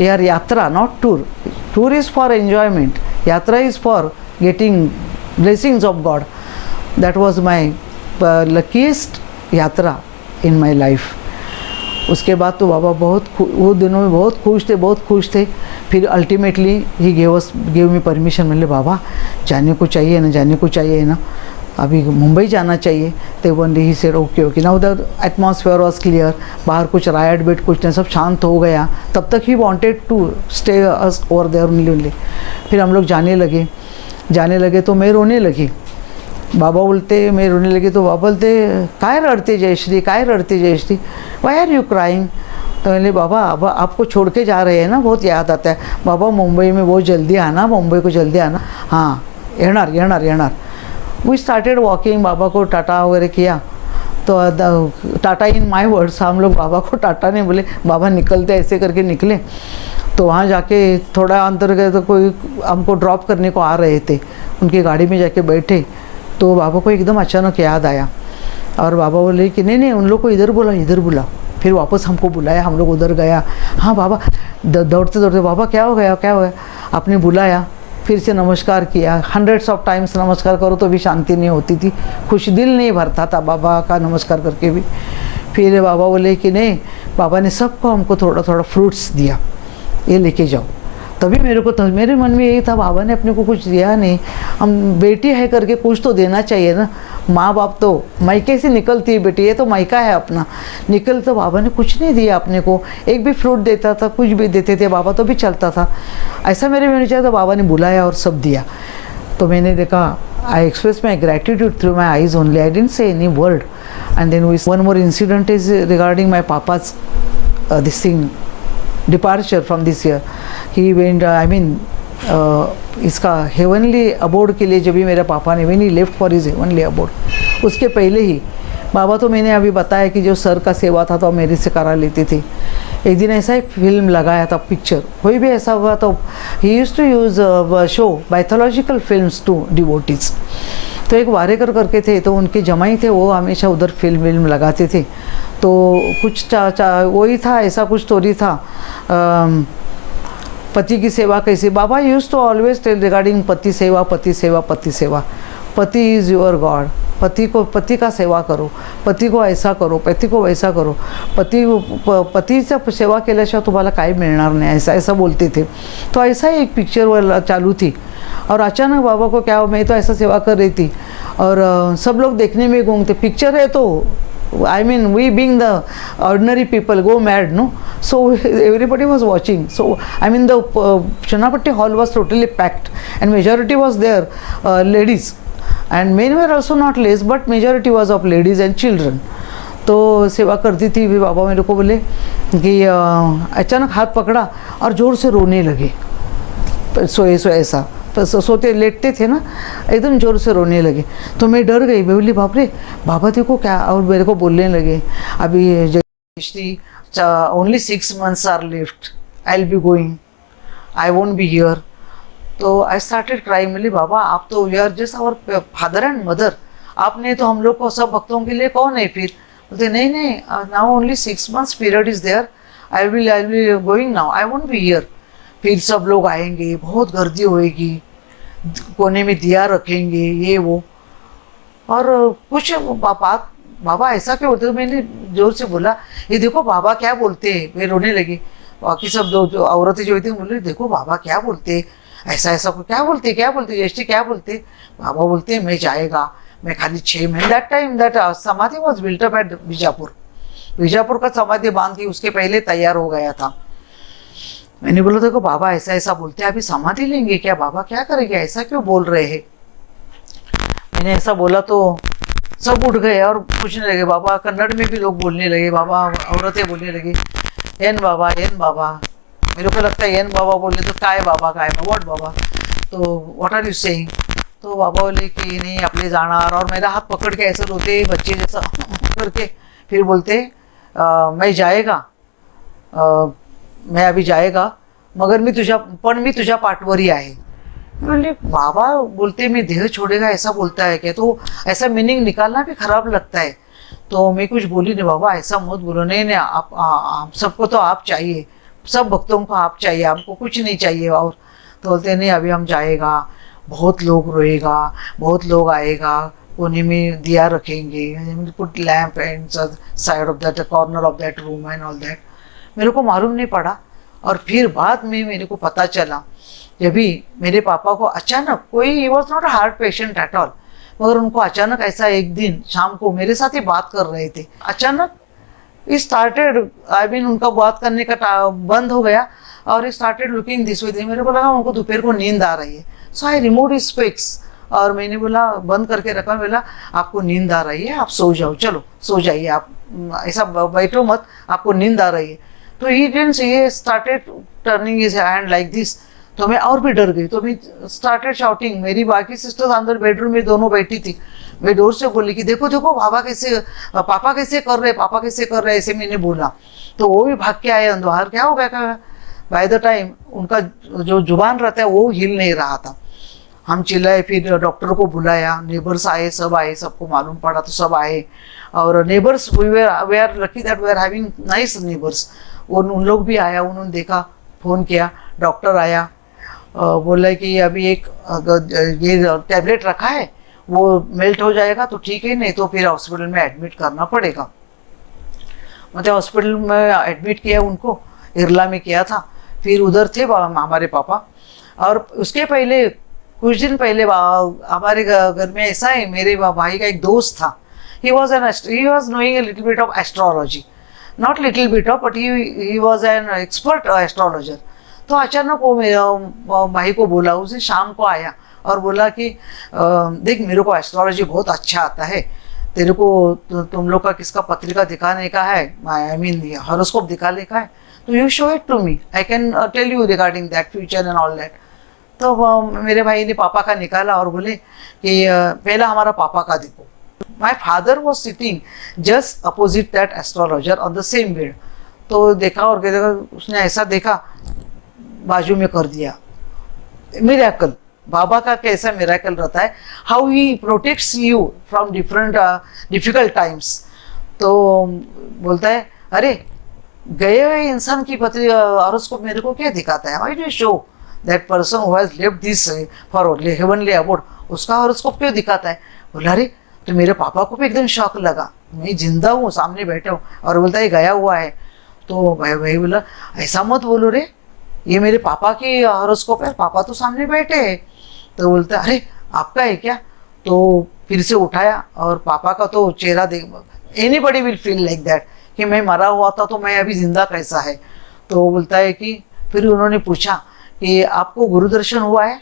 यार, yatra not tour. Tour is for enjoyment, yatra is for getting blessings of god. That was my luckiest yatra in my life. उसके बाद तो बाबा वो दिनों में बहुत खुश थे। फिर ultimately he gave me permission. मैंने बाबा जाने को चाहिए ना, अभी मुंबई जाना चाहिए। तो only he said okay now the atmosphere was clear, बाहर कुछ रायट बेट कुछ नहीं, सब शांत हो गया। तब तक he wanted to stay us over there only. फिर हम लोग जाने लगे तो मैं रोने लगी। बाबा बोलते मैं रोने लगी तो बाबा बोलते काय रड़ते Jayashree, why are you crying. तो मैंने बाबा अब आपको छोड़ के जा रहे हैं ना, बहुत याद आता है। बाबा मुंबई में बहुत जल्दी आना, मुंबई को जल्दी आना। हाँ येणार। वी स्टार्टेड वॉकिंग, बाबा को टाटा वगैरह किया। तो टाटा इन माय वर्ड्स, हम लोग बाबा को टाटा नहीं बोले, बाबा निकलते ऐसे करके निकले। तो वहाँ जाके थोड़ा अंदर गए तो कोई हमको ड्रॉप करने को आ रहे थे, उनकी गाड़ी में जाके बैठे। तो बाबा को एकदम अचानक याद आया और बाबा बोले कि नहीं नहीं, उन लोग को इधर बुला, इधर बुला। फिर वापस हमको बुलाया, हम लोग उधर गया। हाँ बाबा, दौड़ते दौड़ते, बाबा क्या हो गया, क्या हो गया? आपने बुलाया, फिर से नमस्कार किया। हंड्रेड्स ऑफ टाइम्स नमस्कार करो तो भी शांति नहीं होती थी, खुश दिल नहीं भरता था बाबा का नमस्कार करके भी। फिर बाबा बोले कि नहीं, बाबा ने सबको हमको थोड़ा थोड़ा फ्रूट्स दिया, ये लेके जाओ। तभी मेरे को, मेरे मन में यही था, बाबा ने अपने को कुछ दिया नहीं, हम बेटी है करके कुछ तो देना चाहिए ना। माँ बाप तो मायके से निकलती है बेटी, ये तो मायका है अपना, निकल। तो बाबा ने कुछ नहीं दिया अपने को, एक भी फ्रूट देता था, कुछ भी देते थे बाबा तो भी चलता था। ऐसा मेरे में चाहिए, तो बाबा ने बुलाया और सब दिया। तो मैंने देखा, I express my gratitude through my eyes only, I didn't say any word. And then one more incident is regarding my papa's this thing departure from this year. He went, I mean इसका हेवनली अबोर्ड के लिए जब भी मेरे पापा ने, when he left for his heavenly abode, उसके पहले ही बाबा, तो मैंने अभी बताया कि जो सर का सेवा था तो मेरे से करा लेते थे। एक दिन ऐसा एक फिल्म लगाया था, पिक्चर कोई भी ऐसा हुआ तो he used to use show mythological films to devotees. तो एक वारेकर करके थे, तो उनके जमाई थे, वो हमेशा उधर फिल्म लगाते थे। तो कुछ वही था, ऐसा कुछ स्टोरी था, पति की सेवा कैसे। Baba used to always tell regarding pati seva, पति सेवा, पति सेवा। पति इज़ योर गॉड, पति का सेवा करो, पति को ऐसा करो, पति को वैसा करो, पतीचा सेवा केल्याशिवाय तुम्हाला काही मिळणार नाही, ऐसा ऐसा बोलते थे। तो ऐसा ही एक पिक्चर चालू थी और अचानक बाबा को क्या, मैं तो ऐसा सेवा कर रही थी और सब लोग देखने में गूंगते। पिक्चर है तो I mean, we being the ordinary people go mad, no? So everybody was watching. So I mean, the Channapatti hall was totally packed, and majority was there, ladies, and men were also not less, but majority was of ladies and children. तो सेवा करती थी भी, बाबा मेरे को बोले कि अचानक हाथ पकड़ा और ज़ोर से रोने लगे, सोए ऐसा, सोते लेटते थे ना, एकदम ज़ोर से रोने लगे। तो मैं डर गई, मैं बोली बाप रे, बाबा देखो क्या। और मेरे को बोलने लगे, अभी Jayashree only 6 months are left, I will be going, I won't be here. तो आई स्टार्टेड क्राइंग। बोली बाबा आप तो you are just our father and mother, आपने तो हम लोग को, सब भक्तों के लिए कौन है फिर? बोलते नहीं नहीं, now only 6 months period is there, I will going now, I won't be here. फिर सब लोग आएंगे, बहुत गर्दी होएगी, कोने में दिया रखेंगे, ये वो। और कुछ बाबा ऐसा क्यों बोलते? तो मैंने जोर से बोला, ये देखो बाबा क्या बोलते हैं। मैं रोने लगी। बाकी सब जो औरतें जो थी बोले, देखो बाबा क्या बोलते, ऐसा ऐसा क्या बोलते, क्या बोलते जयश्री, क्या बोलते? बाबा बोलते मैं जाएगा, मैं खाली 6 महीने। दैट टाइम दैट समाधि was built up at Bijapur का समाधि बांध के उसके पहले तैयार हो गया था। मैंने बोला देखो बाबा ऐसा ऐसा बोलते हैं, अभी समाधि लेंगे क्या? बाबा क्या करेंगे, ऐसा क्यों बोल रहे हैं? मैंने ऐसा बोला तो सब उठ गए और पूछने लगे। बाबा कन्नड़ में भी लोग बोलने लगे, बाबा औरतें बोलने लगी, एन बाबा, एन बाबा। मेरे को लगता है एन बाबा बोले तो काय बाबा, काय व्हाट बाबा, तो व्हाट आर यू सेइंग? तो बाबा बोले कि नहीं आपले जाणार, और मेरा हाथ पकड़ के ऐसे रोते बच्चे जैसा करके, फिर बोलते मैं जाएगा, मैं अभी जाएगा, मगर मी तुझ्या पाठवरी आहे। बोले बाबा बोलते मैं देह छोड़ेगा, ऐसा बोलता है क्या? तो ऐसा मीनिंग निकालना भी खराब लगता है। तो मैं कुछ बोली नहीं, बाबा ऐसा मत बोलो, नहीं आप सबको तो आप चाहिए, सब भक्तों को आप चाहिए, हमको कुछ नहीं चाहिए। और तो बोलते नहीं अभी हम जाएगा, बहुत लोग रोएगा, बहुत लोग आएगा, कोने में दिया रखेंगे, put lamp and side of that corner of that room and all that. मेरे को मालूम नहीं पड़ा। और फिर बाद में मेरे को पता चला, जब भी मेरे पापा को अचानक कोई, ही was not a heart patient at all, मगर उनको अचानक ऐसा एक दिन शाम को मेरे साथ ही बात कर रहे थे, अचानक स्टार्टेड, आई मीन उनका बात करने का बंद हो गया और स्टार्टेड लुकिंग दिस वे। मेरे को लगा उनको दोपहर को नींद आ रही है। सो आई रिमूव हिज स्पेक्स और मैंने बोला, बंद करके रखा, बोला आपको नींद आ रही है, आप सो जाओ, चलो सो जाइए, आप ऐसा बैठो मत, आपको नींद आ रही है। तो he didn't say, he started turning his hand like this। तो मैं और भी डर गई, तो मैं स्टार्टेड शाउटिंग। मेरी बाकी सिस्टर्स अंदर बेडरूम में दोनों बैठी थी, मैं डोर से बोली कि देखो देखो पापा कैसे कर रहे, पापा कैसे कर रहे, ऐसे मैंने बोला। तो वो भी भाग के आए अंदर, क्या हो गया। बाय द टाइम उनका जो जुबान रहता है वो हिल नहीं रहा था। हम चिल्लाए, फिर डॉक्टर को बुलाया, नेबर्स आए, सब आए, सबको मालूम पड़ा तो सब आए। और neighbours we are lucky that we are having nice neighbours. उन लोग भी आया, उन्होंने देखा, फ़ोन किया, डॉक्टर आया, बोला कि अभी एक ये टैबलेट रखा है, वो मेल्ट हो जाएगा तो ठीक है, नहीं तो फिर हॉस्पिटल में एडमिट करना पड़ेगा। मतलब हॉस्पिटल में एडमिट किया उनको, इरला में किया था। फिर उधर थे हमारे पापा। और उसके पहले कुछ दिन पहले हमारे घर में ऐसा है, मेरे भाई का एक दोस्त था, he was knowing a little bit of astrology, not little bit of, but he was an expert astrologer। तो अचानक वो मेरा भाई को बोला, उसे शाम को आया और बोला कि देख मेरे को एस्ट्रोलॉजी बहुत अच्छा आता है, तेरे को तुम लोग का किसका पत्रिका दिखाने का है, आई मीन हॉरोस्कोप दिखाने का है, तो you show it to me, I can tell you regarding that future and all that. तो मेरे भाई ने पापा का निकाला और बोले कि पहला हमारा पापा का देखो। My father was sitting just opposite that astrologer on the same bed. तो देखा और देखा, उसने ऐसा देखा, बाजू में कर दिया। मिरेकल, बाबा का कैसा मिरेकल रहता है, how he protects you from different difficult times. तो बोलता है, अरे गए हुए इंसान की पत्री हॉरोस्कोप मेरे को क्या दिखाता है, why do show that person who has lived this for heavenly abode, उसका हॉरोस्कोप क्यों दिखाता है। बोला अरे, तो मेरे पापा को भी एकदम शौक लगा, मैं जिंदा हूँ, सामने बैठा हूँ, और बोलता है गया हुआ है। तो भाई बोला ऐसा मत बोलो रे, ये मेरे पापा की हॉरोस्कोप है, पापा तो सामने बैठे हैं। तो बोलता अरे आपका है क्या। तो फिर से उठाया और पापा का तो चेहरा देख, anybody will feel like that कि मैं मरा हुआ था तो मैं अभी जिंदा कैसा है। तो बोलता है कि फिर उन्होंने पूछा कि आपको गुरु दर्शन हुआ है।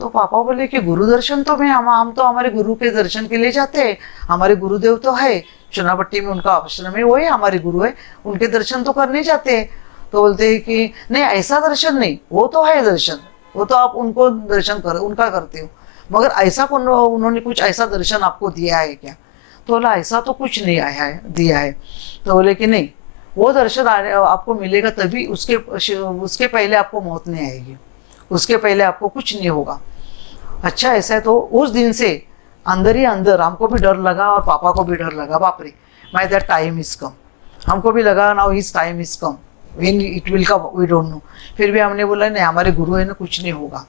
तो पापा बोले कि गुरु दर्शन तो हम तो हमारे गुरु के दर्शन के लिए जाते हैं, हमारे गुरुदेव तो है चुनापट्टी में, उनका आश्रम है, वो है हमारे गुरु है, उनके दर्शन तो करने जाते हैं। तो बोलते हैं कि नहीं ऐसा दर्शन नहीं, वो तो है दर्शन, वो तो आप उनको दर्शन कर उनका करते हो, मगर ऐसा उन्होंने कुछ ऐसा दर्शन आपको दिया है क्या। तो बोला ऐसा तो कुछ नहीं आया है दिया है। तो बोले कि नहीं, वो दर्शन आपको मिलेगा तभी, उसके पहले आपको मौत नहीं आएगी, उसके पहले आपको कुछ नहीं होगा। अच्छा ऐसा है। तो उस दिन से अंदर ही अंदर हमको भी डर लगा और पापा को भी डर लगा, बाप रे माय दैट टाइम इज कम। हमको भी लगा now his time is come, when it will come we don't know. फिर भी हमने बोला नहीं हमारे गुरु है ना, कुछ नहीं होगा।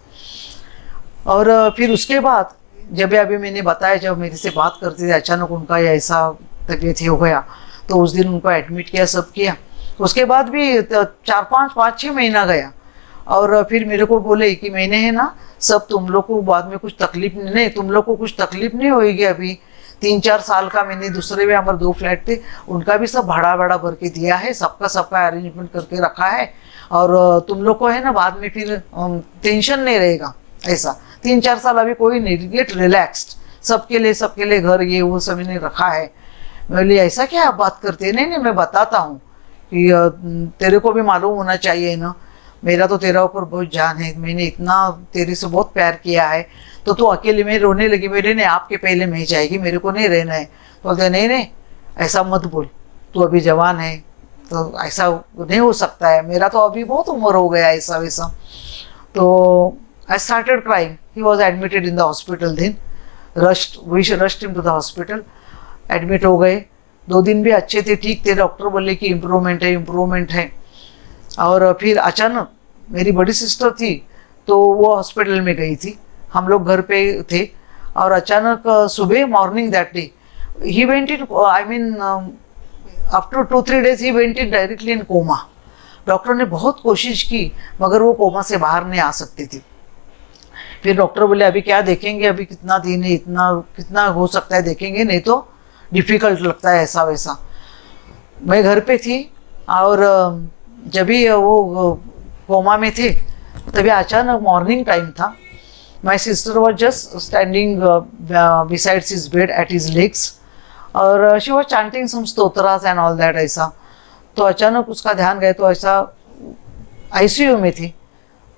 और फिर उसके बाद जब अभी मैंने बताया, जब मेरे से बात करते थे अचानक उनका ऐसा तबीयत हो गया, तो उस दिन उनको एडमिट किया, सब किया। उसके बाद भी 4-5-6 महीना गया और फिर मेरे को बोले कि मैंने है ना सब तुम लोग को बाद में कुछ तकलीफ नहीं, तुम लोग को कुछ तकलीफ नहीं होगी। अभी 3-4 साल का मैंने दूसरे में हमारे 2 फ्लैट थे, उनका भी सब भाड़ा भर के दिया है, सबका अरेंजमेंट करके रखा है। और तुम लोग को है ना बाद में फिर टेंशन नहीं रहेगा। ऐसा 3-4 साल अभी कोई नहीं, गेट रिलैक्स्ड, सबके लिए घर ये वो सब मैंने रखा है। बोले ऐसा क्या आप बात करते हैं। नहीं मैं बताता हूँ कि तेरे को भी मालूम होना चाहिए ना, मेरा तो तेरा ऊपर बहुत जान है, मैंने इतना तेरे से बहुत प्यार किया है, तो तू अकेले में रोने लगी। मेरे नहीं, आपके पहले में ही जाएगी, मेरे को नहीं रहना है। तो बोलते नहीं ऐसा मत बोल, तू अभी जवान है, तो ऐसा नहीं हो सकता है, मेरा तो अभी बहुत उम्र हो गया ऐसा वैसा। तो I started crying, he was admitted in the hospital, then we rushed him to the hospital. Admit हो गए, 2 दिन भी अच्छे थे, ठीक थे, डॉक्टर बोले कि इम्प्रूवमेंट है। और फिर अचानक मेरी बड़ी सिस्टर थी, तो वो हॉस्पिटल में गई थी, हम लोग घर पे थे। और अचानक सुबह morning that day he went in, I mean after 2-3 days he went in directly in coma. Doctor ने बहुत कोशिश की मगर वो कोमा से बाहर नहीं आ सकती थी। फिर डॉक्टर बोले अभी क्या देखेंगे, अभी कितना दिन है, कितना हो सकता है देखेंगे, नहीं तो डिफ़िकल्ट लगता है ऐसा वैसा। मैं घर पे थी और जब भी वो कोमा में थे तभी अचानक मॉर्निंग टाइम था, my sister was just standing besides his bed at his legs और शी वॉज चांटिंग सम स्तोत्रास एंड ऑल दैट ऐसा। तो अचानक उसका ध्यान गया, तो ऐसा आईसीयू में थी,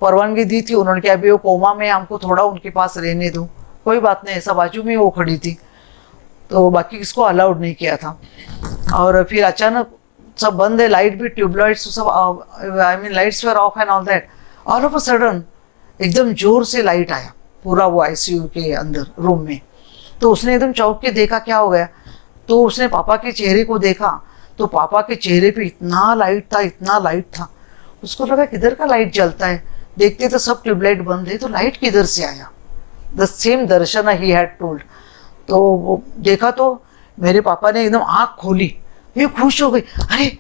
परवानगी दी थी उन्होंने कि अभी वो कोमा में, हमको थोड़ा उनके पास रहने दो। कोई बात नहीं, ऐसा बाजू में वो खड़ी थी, तो बाकी किसको अलाउड नहीं किया था। और फिर अचानक सब बंद है, लाइट भी, ट्यूबलाइट्स सब, I mean lights were off and all that. All of a sudden एकदम जोर से लाइट आया पूरा वो आईसीयू के अंदर रूम में। तो उसने एकदम चौंक के देखा क्या हो गया, तो उसने पापा के चेहरे को देखा, तो पापा के चेहरे पे इतना लाइट था, इतना लाइट था। उसको लगा किधर का लाइट जलता है, देखते तो सब ट्यूबलाइट बंद है, तो लाइट किधर से आया। The same Darshan he had told. तो वो देखा तो मेरे पापा ने एकदम आँख खोली, ये खुश हो गई, अरे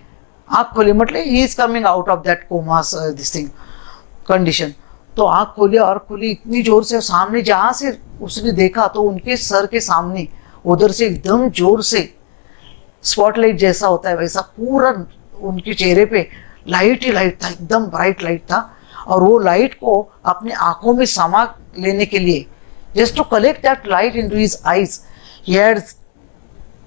आँख खोली मतलब he is coming out of that commas this thing condition. तो आँख खोली और खुली इतनी जोर से, सामने जहाँ से उसने देखा तो उनके सर के सामने उधर से एकदम जोर से स्पॉटलाइट जैसा होता है वैसा पूरा उनके चेहरे पे लाइट ही लाइट था, एकदम ब्राइट लाइट था। और वो लाइट को अपने आंखों में समा लेने के लिए, just to collect that light into his eyes, he had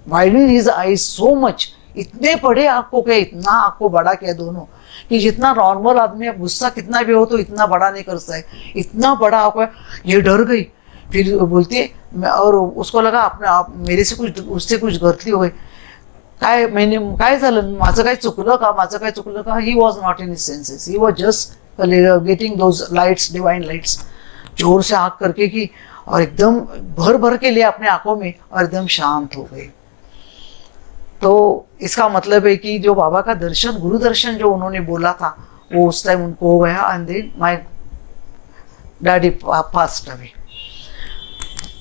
widen his eyes so much. इतने बड़े आंखों के, इतना आंखों बड़ा किया दोनों, कि जितना नॉर्मल आदमी गुस्सा कितना भी हो तो इतना बड़ा नहीं कर सकता है, इतना बड़ा आंखों है। ये डर गई, फिर बोलती है, और उसको लगा अपने आप मेरे से कुछ, उससे कुछ गलती हो गई, काय मैंने काय झालं, माझं काय चुकलं का, माझं काय चुकलं का। ही was not in his senses, he was just getting those lights, divine lights. जोर से आँख करके की और एकदम भर भर के लिए अपने आंखों में, और एकदम शांत हो गई। तो इसका मतलब है कि जो बाबा का दर्शन, गुरु दर्शन जो उन्होंने बोला था, वो उस टाइम उनको हो गया। And then my daddy passed away.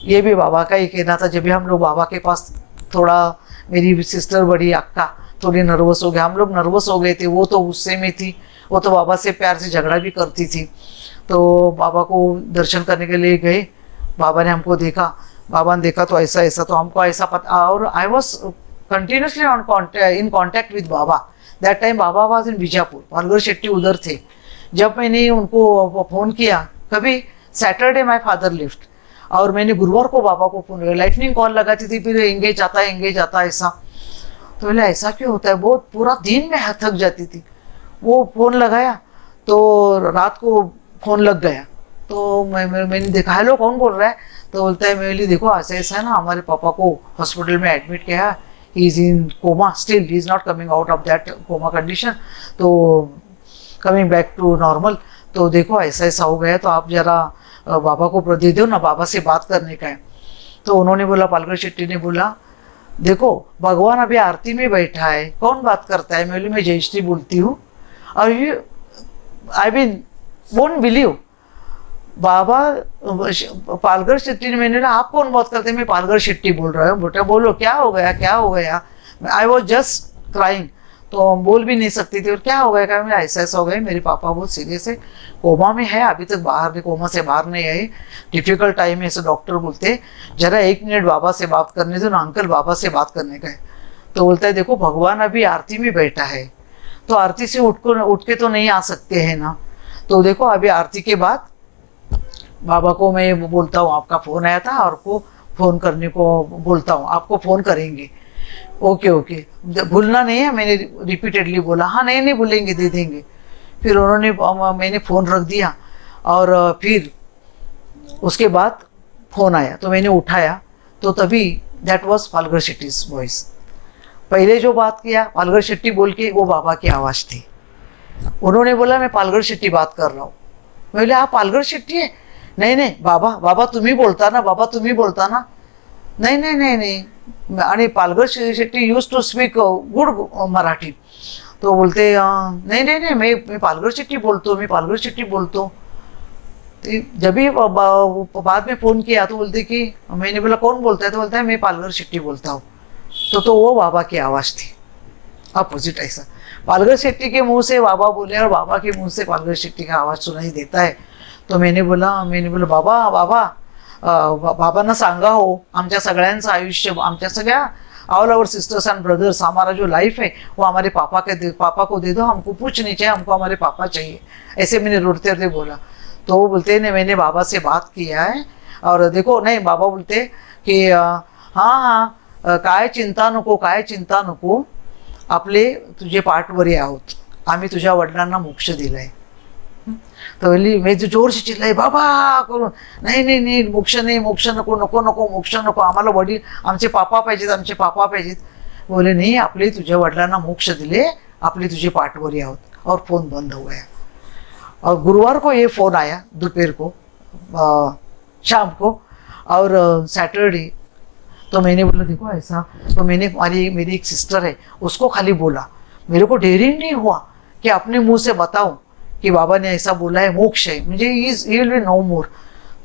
ये भी बाबा का ही कहना था। जब भी हम लोग बाबा के पास, थोड़ा मेरी सिस्टर बड़ी अक्का थोड़ी नर्वस हो गए, हम लोग नर्वस हो गए थे, वो तो गुस्से में थी, वो तो बाबा से प्यार से झगड़ा भी करती थी। तो बाबा को दर्शन करने के लिए गए, बाबा ने हमको देखा, बाबा ने देखा तो ऐसा ऐसा, तो हमको ऐसा पता। और I was continuously in contact with Baba. That time Baba was in Bijapur, Palghar Shetty उधर थे। जब मैंने उनको फ़ोन किया, कभी सैटरडे माय फादर लिफ्ट, और मैंने गुरुवार को बाबा को फ़ोन किया, लाइटनिंग कॉल लगाती थी, फिर एंगेज आता ऐसा। तो बोले ऐसा क्यों होता है, बहुत पूरा दिन में थक जाती थी। वो फ़ोन लगाया तो रात को फ़ोन लग गया, तो मैंने देखा, हेलो कौन बोल रहा है। तो बोलता है, मेरे लिए देखो ऐसा ऐसा है ना, हमारे पापा को हॉस्पिटल में एडमिट किया है, he is in coma still, he is not coming out of that coma condition, तो कमिंग बैक टू नॉर्मल। तो देखो ऐसा ऐसा हो गया, तो आप जरा बाबा को दे दो ना, बाबा से बात करने का है। तो उन्होंने बोला, पालघर शेट्टी ने बोला, देखो भगवान अभी आरती में बैठा है, कौन बात करता है। मैं जयश्री बोलती हूँ। और ये आई मीन वोंट बिलीव, बाबा पालघर शेट्टी ने, मैंने आप कौन बात करते हैं, मैं पालघर शेट्टी बोल रहा हूँ। बेटा बोलो क्या हो गया, क्या हो गया। आई वॉज जस्ट क्राइंग, तो बोल भी नहीं सकती थी। और क्या हो गया, मैं ऐसा ऐसा हो गया, मेरे पापा बहुत सीरियस है, कोमा में है, अभी तक बाहर, कोमा से बाहर नहीं आए, डिफिकल्ट टाइम है, ऐसे डॉक्टर बोलते, जरा 1 मिनट बाबा से बात करने दो ना अंकल, बाबा से बात करने का है। तो बोलता है, देखो भगवान अभी आरती में बैठा है, तो आरती से उठ के तो नहीं आ सकते हैं ना, तो देखो अभी आरती के बाद बाबा को मैं बोलता हूँ, आपका फ़ोन आया था, और को फ़ोन करने को बोलता हूँ, आपको फ़ोन करेंगे। ओके ओके, भूलना नहीं है, मैंने रिपीटेडली बोला, हाँ नहीं भूलेंगे, दे देंगे। फिर उन्होंने, मैंने फ़ोन रख दिया, और फिर उसके बाद फ़ोन आया तो मैंने उठाया, तो तभी that was Palghar Shetty's voice. पहले जो बात किया पालघर शेट्टी बोल के, वो बाबा की आवाज़ थी। उन्होंने बोला, मैं पालघर शेट्टी बात कर रहा हूँ। मैं बोले, आप पालघर शेट्टी है। नहीं बाबा, बाबा तुम्ही बोलता ना, बाबा तुम्ही बोलता ना। नहीं आणि Palghar Shetty use to speak good Marathi. तो बोलते, नहीं मैं पालघर शेट्टी बोलता हूँ, मैं पालघर शेट्टी बोलता हूँ। तो जब भी बाद में फ़ोन किया तो बोलते कि, मैंने बोला कौन बोलता है, तो बोलता है मैं पालघर शेट्टी बोलता हूँ। तो वो बाबा की आवाज़ थी, अपोजिट ऐसा। पालघर शेट्टी के मुंह से बाबा बोले, और बाबा के मुंह से पालघर शेट्टी का आवाज़ सुनाई देता है। तो मैंने बोला बाबांना सांगा हो, आमच्या सगळ्यांचं आयुष्य, आमच्या सगळ्या all our sisters and brothers, हमारा जो लाइफ है वो हमारे पापा को दे दो, हमको कुछ नहीं चाहिए, हमको हमारे पापा चाहिए। ऐसे मैंने रोते रोते बोला। तो वो बोलते नहीं, मैंने बाबा से बात किया है, और देखो, नहीं बाबा बोलते कि हाँ काय चिंता नको, आपले तुझे पाठवरी आहोत, आम्ही तुझ्या वडिलांना मोक्ष दिलाय। तो बोली, मैं जो जोर से चिल्लाई, बाबा करून, नाही नाही नाही, मोक्ष नाही, मोक्ष नको, नको नको, मोक्ष नको, आम्हाला वडील, आमचे पापा पाहिजेत, आमचे पापा पाहिजेत. बोले नहीं, आपले तुझ्या वडिलांना मोक्ष दिले, आपले तुझे पाठवरी आहोत. और फोन बंद हो गया. और गुरुवार को ये फ़ोन आया दोपहर को, शाम को, और सैटरडे. तो मैंने बोला देखो ऐसा, तो मैंने मेरी एक सिस्टर है उसको खाली बोला, मेरे को डेयरिंग नहीं हुआ कि अपने मुंह से बताऊं कि बाबा ने ऐसा बोला है, मोक्ष है, मुझे ही विल बी नो मोर.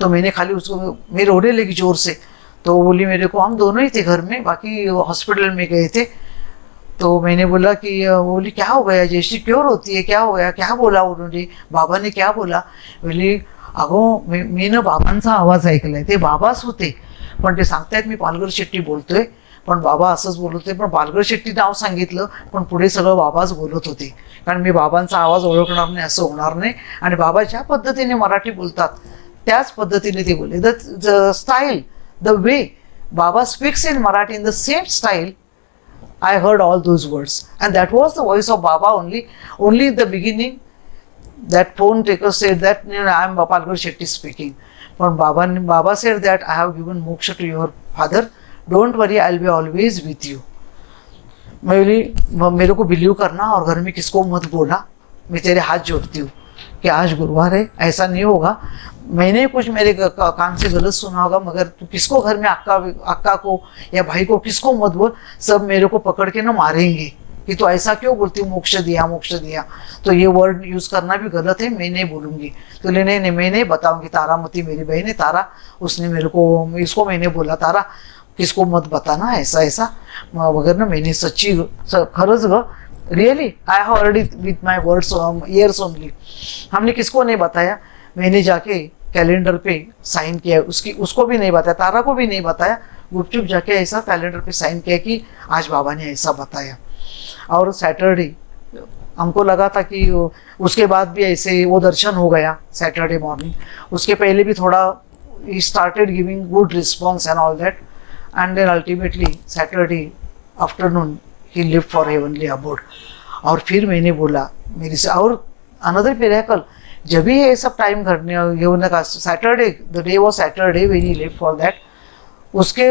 तो मैंने खाली उसको, मैं रोने लगी जोर से. तो वो बोली मेरे को, हम दोनों ही थे घर में, बाकी हॉस्पिटल में गए थे. तो मैंने बोला कि, वो बोली क्या हो गया जयश्री, क्यों रोती है, क्या हो गया, क्या बोला उन्होंने, बाबा ने क्या बोला. बोली अगो मी ना बाबांचा आवाज ऐकलाय, ते बाबाच होते, पण ते सांगतायत मी पालघर शेट्टी बोलतोय, पण बाबा असंच बोलत होते, पण पालघर शेट्टी नाव सांगितलं, पण पुढे सगळं बाबाच बोलत होते, कारण मी बाबांचा आवाज ओळखणार नाही असं होणार नाही. आणि बाबा ज्या पद्धतीने मराठी बोलतात त्याच पद्धतीने ते बोलले. The style, the way Baba speaks in Marathi in the same style. I heard all those words, and that was the voice of Baba only. Only in the beginning, that phone taker said that, I am Palghar Shetty speaking. But Baba said that I have given moksha to your father. Don't worry, I will be always with you. मेरे को बिलीव करना और घर में किसको मत बोला. मैं तेरे हाथ जोड़ती हूँ कि आज गुरुवार है, ऐसा नहीं होगा. मैंने कुछ मेरे कान से गलत सुना होगा, मगर तू किसको घर में अक्का को या भाई को किसको मत बोल. सब मेरे को पकड़ के ना मारेंगे कि तू ऐसा क्यों बोलती, मोक्ष दिया मोक्ष दिया. तो ये वर्ड यूज करना भी गलत है, मैं नहीं बोलूंगी. तो नहीं नहीं, मैं नहीं बताऊंगी. तारामती मेरी बहन है, तारा, उसने मेरे को, इसको मैंने बोला तारा किसको मत बताना ऐसा ऐसा वगैरह ना. मैंने सच्ची खरंच ग, really I have heard it with my words years only. हमने किसको नहीं बताया. मैंने जाके कैलेंडर पे साइन किया, उसको भी नहीं बताया, तारा को भी नहीं बताया. गुपचुप जाके ऐसा कैलेंडर पे साइन किया कि आज बाबा ने ऐसा बताया. और सैटरडे हमको लगा था कि उसके बाद भी ऐसे वो दर्शन हो गया सैटरडे मॉर्निंग. उसके पहले भी थोड़ा he started giving good response and all that. And then ultimately Saturday afternoon he lived for heavenly abode. और फिर मैंने बोला मेरी से, और अनदर मिरेकल, जब भी ये सब टाइम घटने ये होने का, Saturday, the day was Saturday when he lived for that. उसके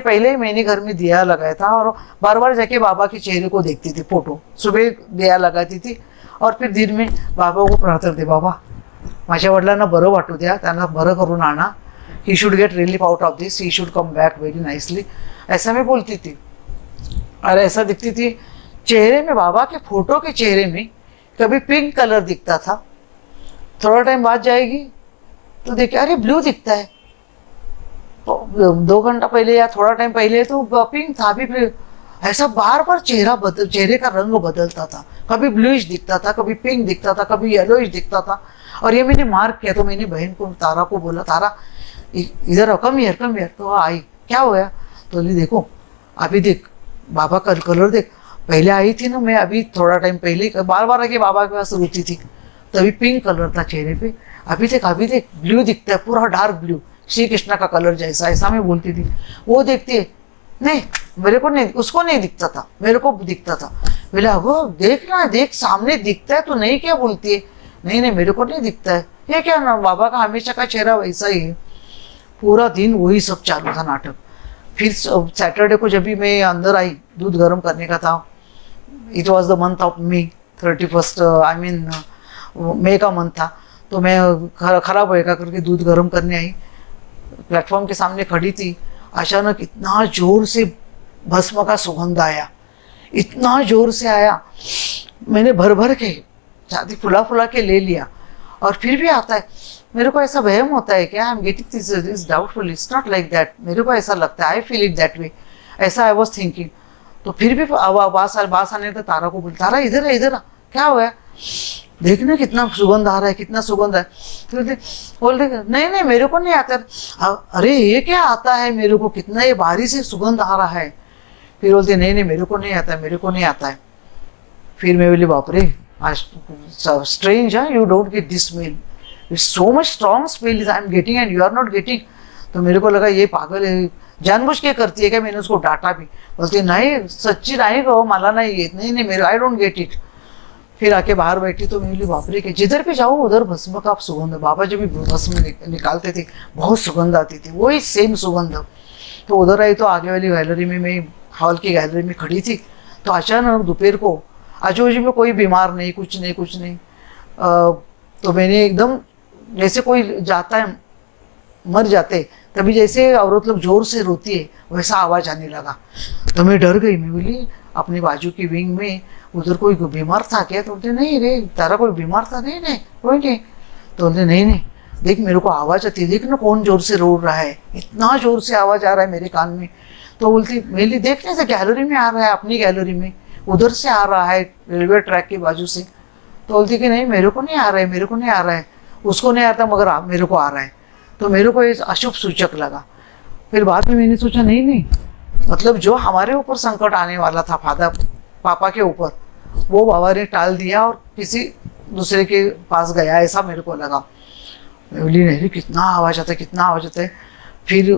पहले मैंने घर में दिया लगाया था, और बार बार जाके बाबा के चेहरे को देखती थी. फोटो सुबह दिया लगाती थी, और फिर दिन में बाबा को प्रार्थना करते, बाबा माझ्या वडिलांना बरं वाटू द्या, त्यांना बरं करून आणा. He should get relief out of this, he should come back very nicely, ऐसा मैं बोलती थी. और ऐसा दिखती थी चेहरे में, बाबा के फोटो के चेहरे में कभी पिंक कलर दिखता था, थोड़ा टाइम बाद जाएगी तो देखे अरे ब्लू दिखता है. 2 घंटा पहले या थोड़ा टाइम पहले तो पिंक था, अभी ऐसा बार बार चेहरे का रंग बदलता था. कभी ब्लूइश दिखता था, कभी पिंक दिखता था, कभी येलोइश दिखता था. और ये मैंने मार्क किया. तो मैंने बहन को, तारा को बोला, तारा इधर कम हियर. तो आई, क्या हो गया. तो देखो अभी देख बाबा का कलर देख, पहले आई थी ना मैं, अभी थोड़ा टाइम पहले बार बार आके बाबा के पास रोती थी, तभी पिंक कलर था चेहरे पे. अभी देख ब्लू दिखता है, पूरा डार्क ब्लू, श्री कृष्णा का कलर जैसा, ऐसा मैं बोलती थी. वो देखती है, नहीं मेरे को नहीं, उसको नहीं दिखता था, मेरे को दिखता था. बोले अगो देख ना, देख सामने दिखता है, तो नहीं क्या बोलती है. नहीं नहीं मेरे को नहीं दिखता है. ये क्या ना, बाबा का हमेशा का चेहरा वैसा ही है. पूरा दिन वही सब चालू था नाटक. फिर सैटरडे को जब भी मैं अंदर आई, दूध गर्म करने का था. It was the month of May, 31 I mean मई का मंथ था. तो मैं खराब होएगा करके दूध गर्म करने आई. प्लेटफॉर्म के सामने खड़ी थी. अचानक इतना जोर से भस्म का सुगंध आया, इतना जोर से आया, मैंने भर भर के शादी फुला के ले लिया. और फिर भी आता है. मेरे को ऐसा वहम होता है क्या, आई am getting this doubtful, it's not like that. मेरे को ऐसा लगता है, I feel it that way, ऐसा आई वॉज थिंकिंग. तो फिर भी बास आने तो तारा को बोल, तारा इधर है, इधर क्या हुआ, देखना कितना सुगंध आ रहा है, कितना सुगंध है. फिर बोलते नहीं मेरे को नहीं आता. अरे ये क्या आता है मेरे को, कितना ये भारी से सुगंध आ रहा है. फिर बोलते नहीं मेरे को नहीं आता है, मेरे को नहीं आता है. फिर मैं बोली बाप रे, स्ट्रेंज है, you don't get this smell, it's so much strong smell I am getting and you are not getting. तो मेरे को लगा ये पागल है, जानबूझ के करती है क्या. मैंने उसको डांटा भी. बोलती नहीं सच्ची नाही गो, मला नाही येत, नहीं मेरे आई डोंट गेट इट. फिर आके बाहर बैठी तो मैं बोली बाप रे कि जिधर भी जाऊँ उधर भस्म का सुगंध। बाबा जब भी भस्म निकालते थे बहुत सुगंध आती थी, वही सेम सुगंध। तो उधर आई तो आगे वाली गैलरी में, मैं हॉल की गैलरी में खड़ी थी, तो अचानक दोपहर को आजू बाजू में कोई बीमार नहीं, कुछ नहीं। तो मैंने एकदम जैसे कोई जाता है मर जाते तभी जैसे औरत लोग जोर से रोती है वैसा आवाज़ आने लगा। तो मैं डर गई, मैं बोली अपनी बाजू की विंग में उधर कोई बीमार था क्या? तो बोलते नहीं रे तारा कोई बीमार था? नहीं नहीं कोई नहीं। तो बोलते नहीं देख मेरे को आवाज़ आती है, देख ना कौन जोर से रो रहा है, इतना जोर से आवाज़ आ रहा है मेरे कान में। तो बोलती मेरी देखने से गैलरी में आ रहा है, अपनी गैलरी में उधर से आ रहा है रेलवे ट्रैक की बाजू से। तो बोलती कि नहीं मेरे को नहीं आ रहा है, मेरे को नहीं आ रहा है, उसको नहीं आता मगर मेरे को आ रहा है। तो मेरे को ये अशुभ सूचक लगा। फिर बाद में मैंने सोचा नहीं मतलब जो हमारे ऊपर संकट आने वाला था पापा के ऊपर, वो बाबा ने टाल दिया और किसी दूसरे के पास गया, ऐसा मेरे को लगा। मैं बोली नहीं कितना आवाज़ आता है, कितना आवाज़ आता है। फिर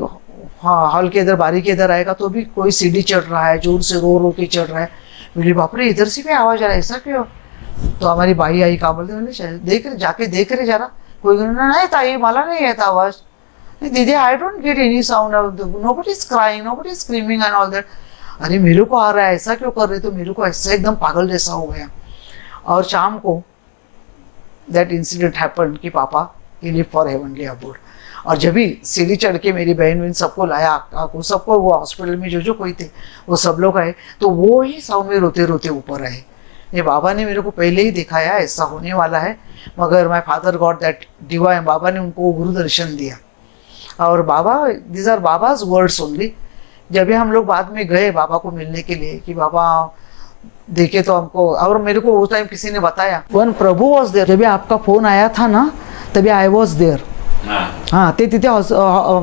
हाँ हॉल के इधर बारी के इधर आएगा तो भी कोई सीढ़ी चढ़ रहा है, जोर से रो के चढ़ रहा है। बोली बाप रे इधर से भी आवाज़ आ रहा है, ऐसा क्यों? तो हमारी बाई आई का बोलते देख रहे जाके देख रहे जरा, कोई नहीं ताई मला नहीं येत आवाज़। दीदी I don't get any sound, nobody is crying, nobody is screaming and all that. अरे मेरे को आ रहा है, ऐसा क्यों कर रहे? तो मेरे को ऐसा एकदम पागल जैसा हो गया। और शाम को दैट इंसिडेंट हैपन कि पापा he live for heavenly abode. और जब भी सीढ़ी चढ़ के मेरी बहन सबको लाया, को सबको, वो हॉस्पिटल में जो कोई थे वो सब लोग आए, तो वो ही सब में रोते रोते ऊपर आए। ये बाबा ने मेरे को पहले ही दिखाया ऐसा होने वाला है, मगर my father got that divine, Baba ने उनको गुरु दर्शन दिया। और Baba these are Baba's words only. जब भी हम लोग बाद में गए बाबा को मिलने के लिए कि बाबा देखे तो हमको, और मेरे को उस टाइम किसी ने बताया वन प्रभु वॉज देयर, जब आपका फोन आया था ना तभी आय वॉज देयर। हां ते तिथे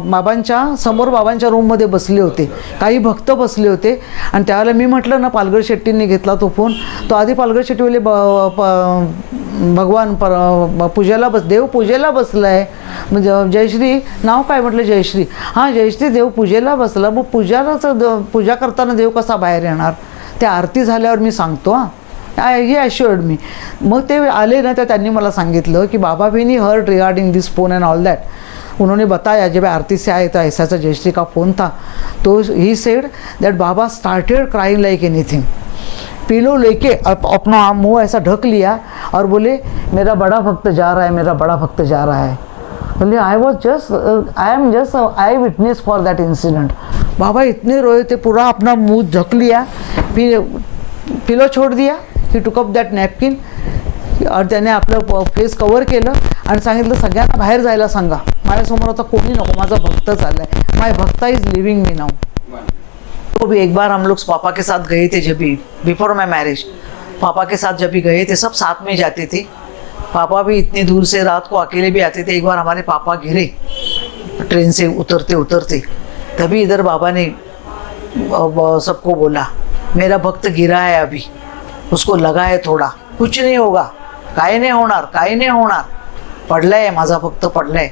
बाबांच्या समोर बाबांच्या रूममध्ये बसले होते, काही भक्त बसले होते। आणि त्यावेळेला मी म्हटलं ना पालघर शेट्टींनी घेतला तो फोन, तो आधी पालघर शेट्टीवाले भगवान पूजेला देव पूजेला बसलाय, म्हणजे जयश्री नाव काय म्हटलं जयश्री, हां जयश्री देव पूजेला बसला, मग पूजा करताना देव कसा बाहेर येणार? ते आरती झाल्यावर मी सांगतो ही ॲश्युअर्ड मी। मग ते आले ना तर त्यांनी मला सांगितलं कि बाबा भी नहीं heard regarding this phone and all that. उन्होंने बताया जब आरती से आए तो ऐसा जयश्री का फ़ोन था, तो he said that Baba started crying like anything. Pillow लेके अपना मुंह ऐसा ढक लिया और बोले मेरा बड़ा भक्त जा रहा है, मेरा बड़ा भक्त जा रहा है। बोले I am just eyewitness for that incident. Baba इतने रोए थे, पूरा अपना मुंह ढक लिया, फिर पिलो छोड़ दिया, ही टुक अप दॅट नॅपकिन और त्याने आपलं फेस कवर केलं आणि सांगितलं सगळ्यांना बाहेर जायला सांगा, माझ्यासमोर आता कोणी नको, माझा भक्त चाललाय, माय भक्ता इज लिविंग मी नाउ। तो भी एक बार हम लोग पापा के साथ गए थे, जब भी बिफोर माई मैरिज पापा के साथ जब भी गए थे, सब साथ में जाते थे। पापा भी इतनी दूर से रात को अकेले भी आते थे। एक बार हमारे पापा गिरे ट्रेन से उतरते, तभी इधर बाबा ने सबको बोला मेरा भक्त गिरा है, अभी उसको लगा है थोड़ा, कुछ नहीं होगा, काही नहीं होणार, पडलाय माझा भक्त पडलाय।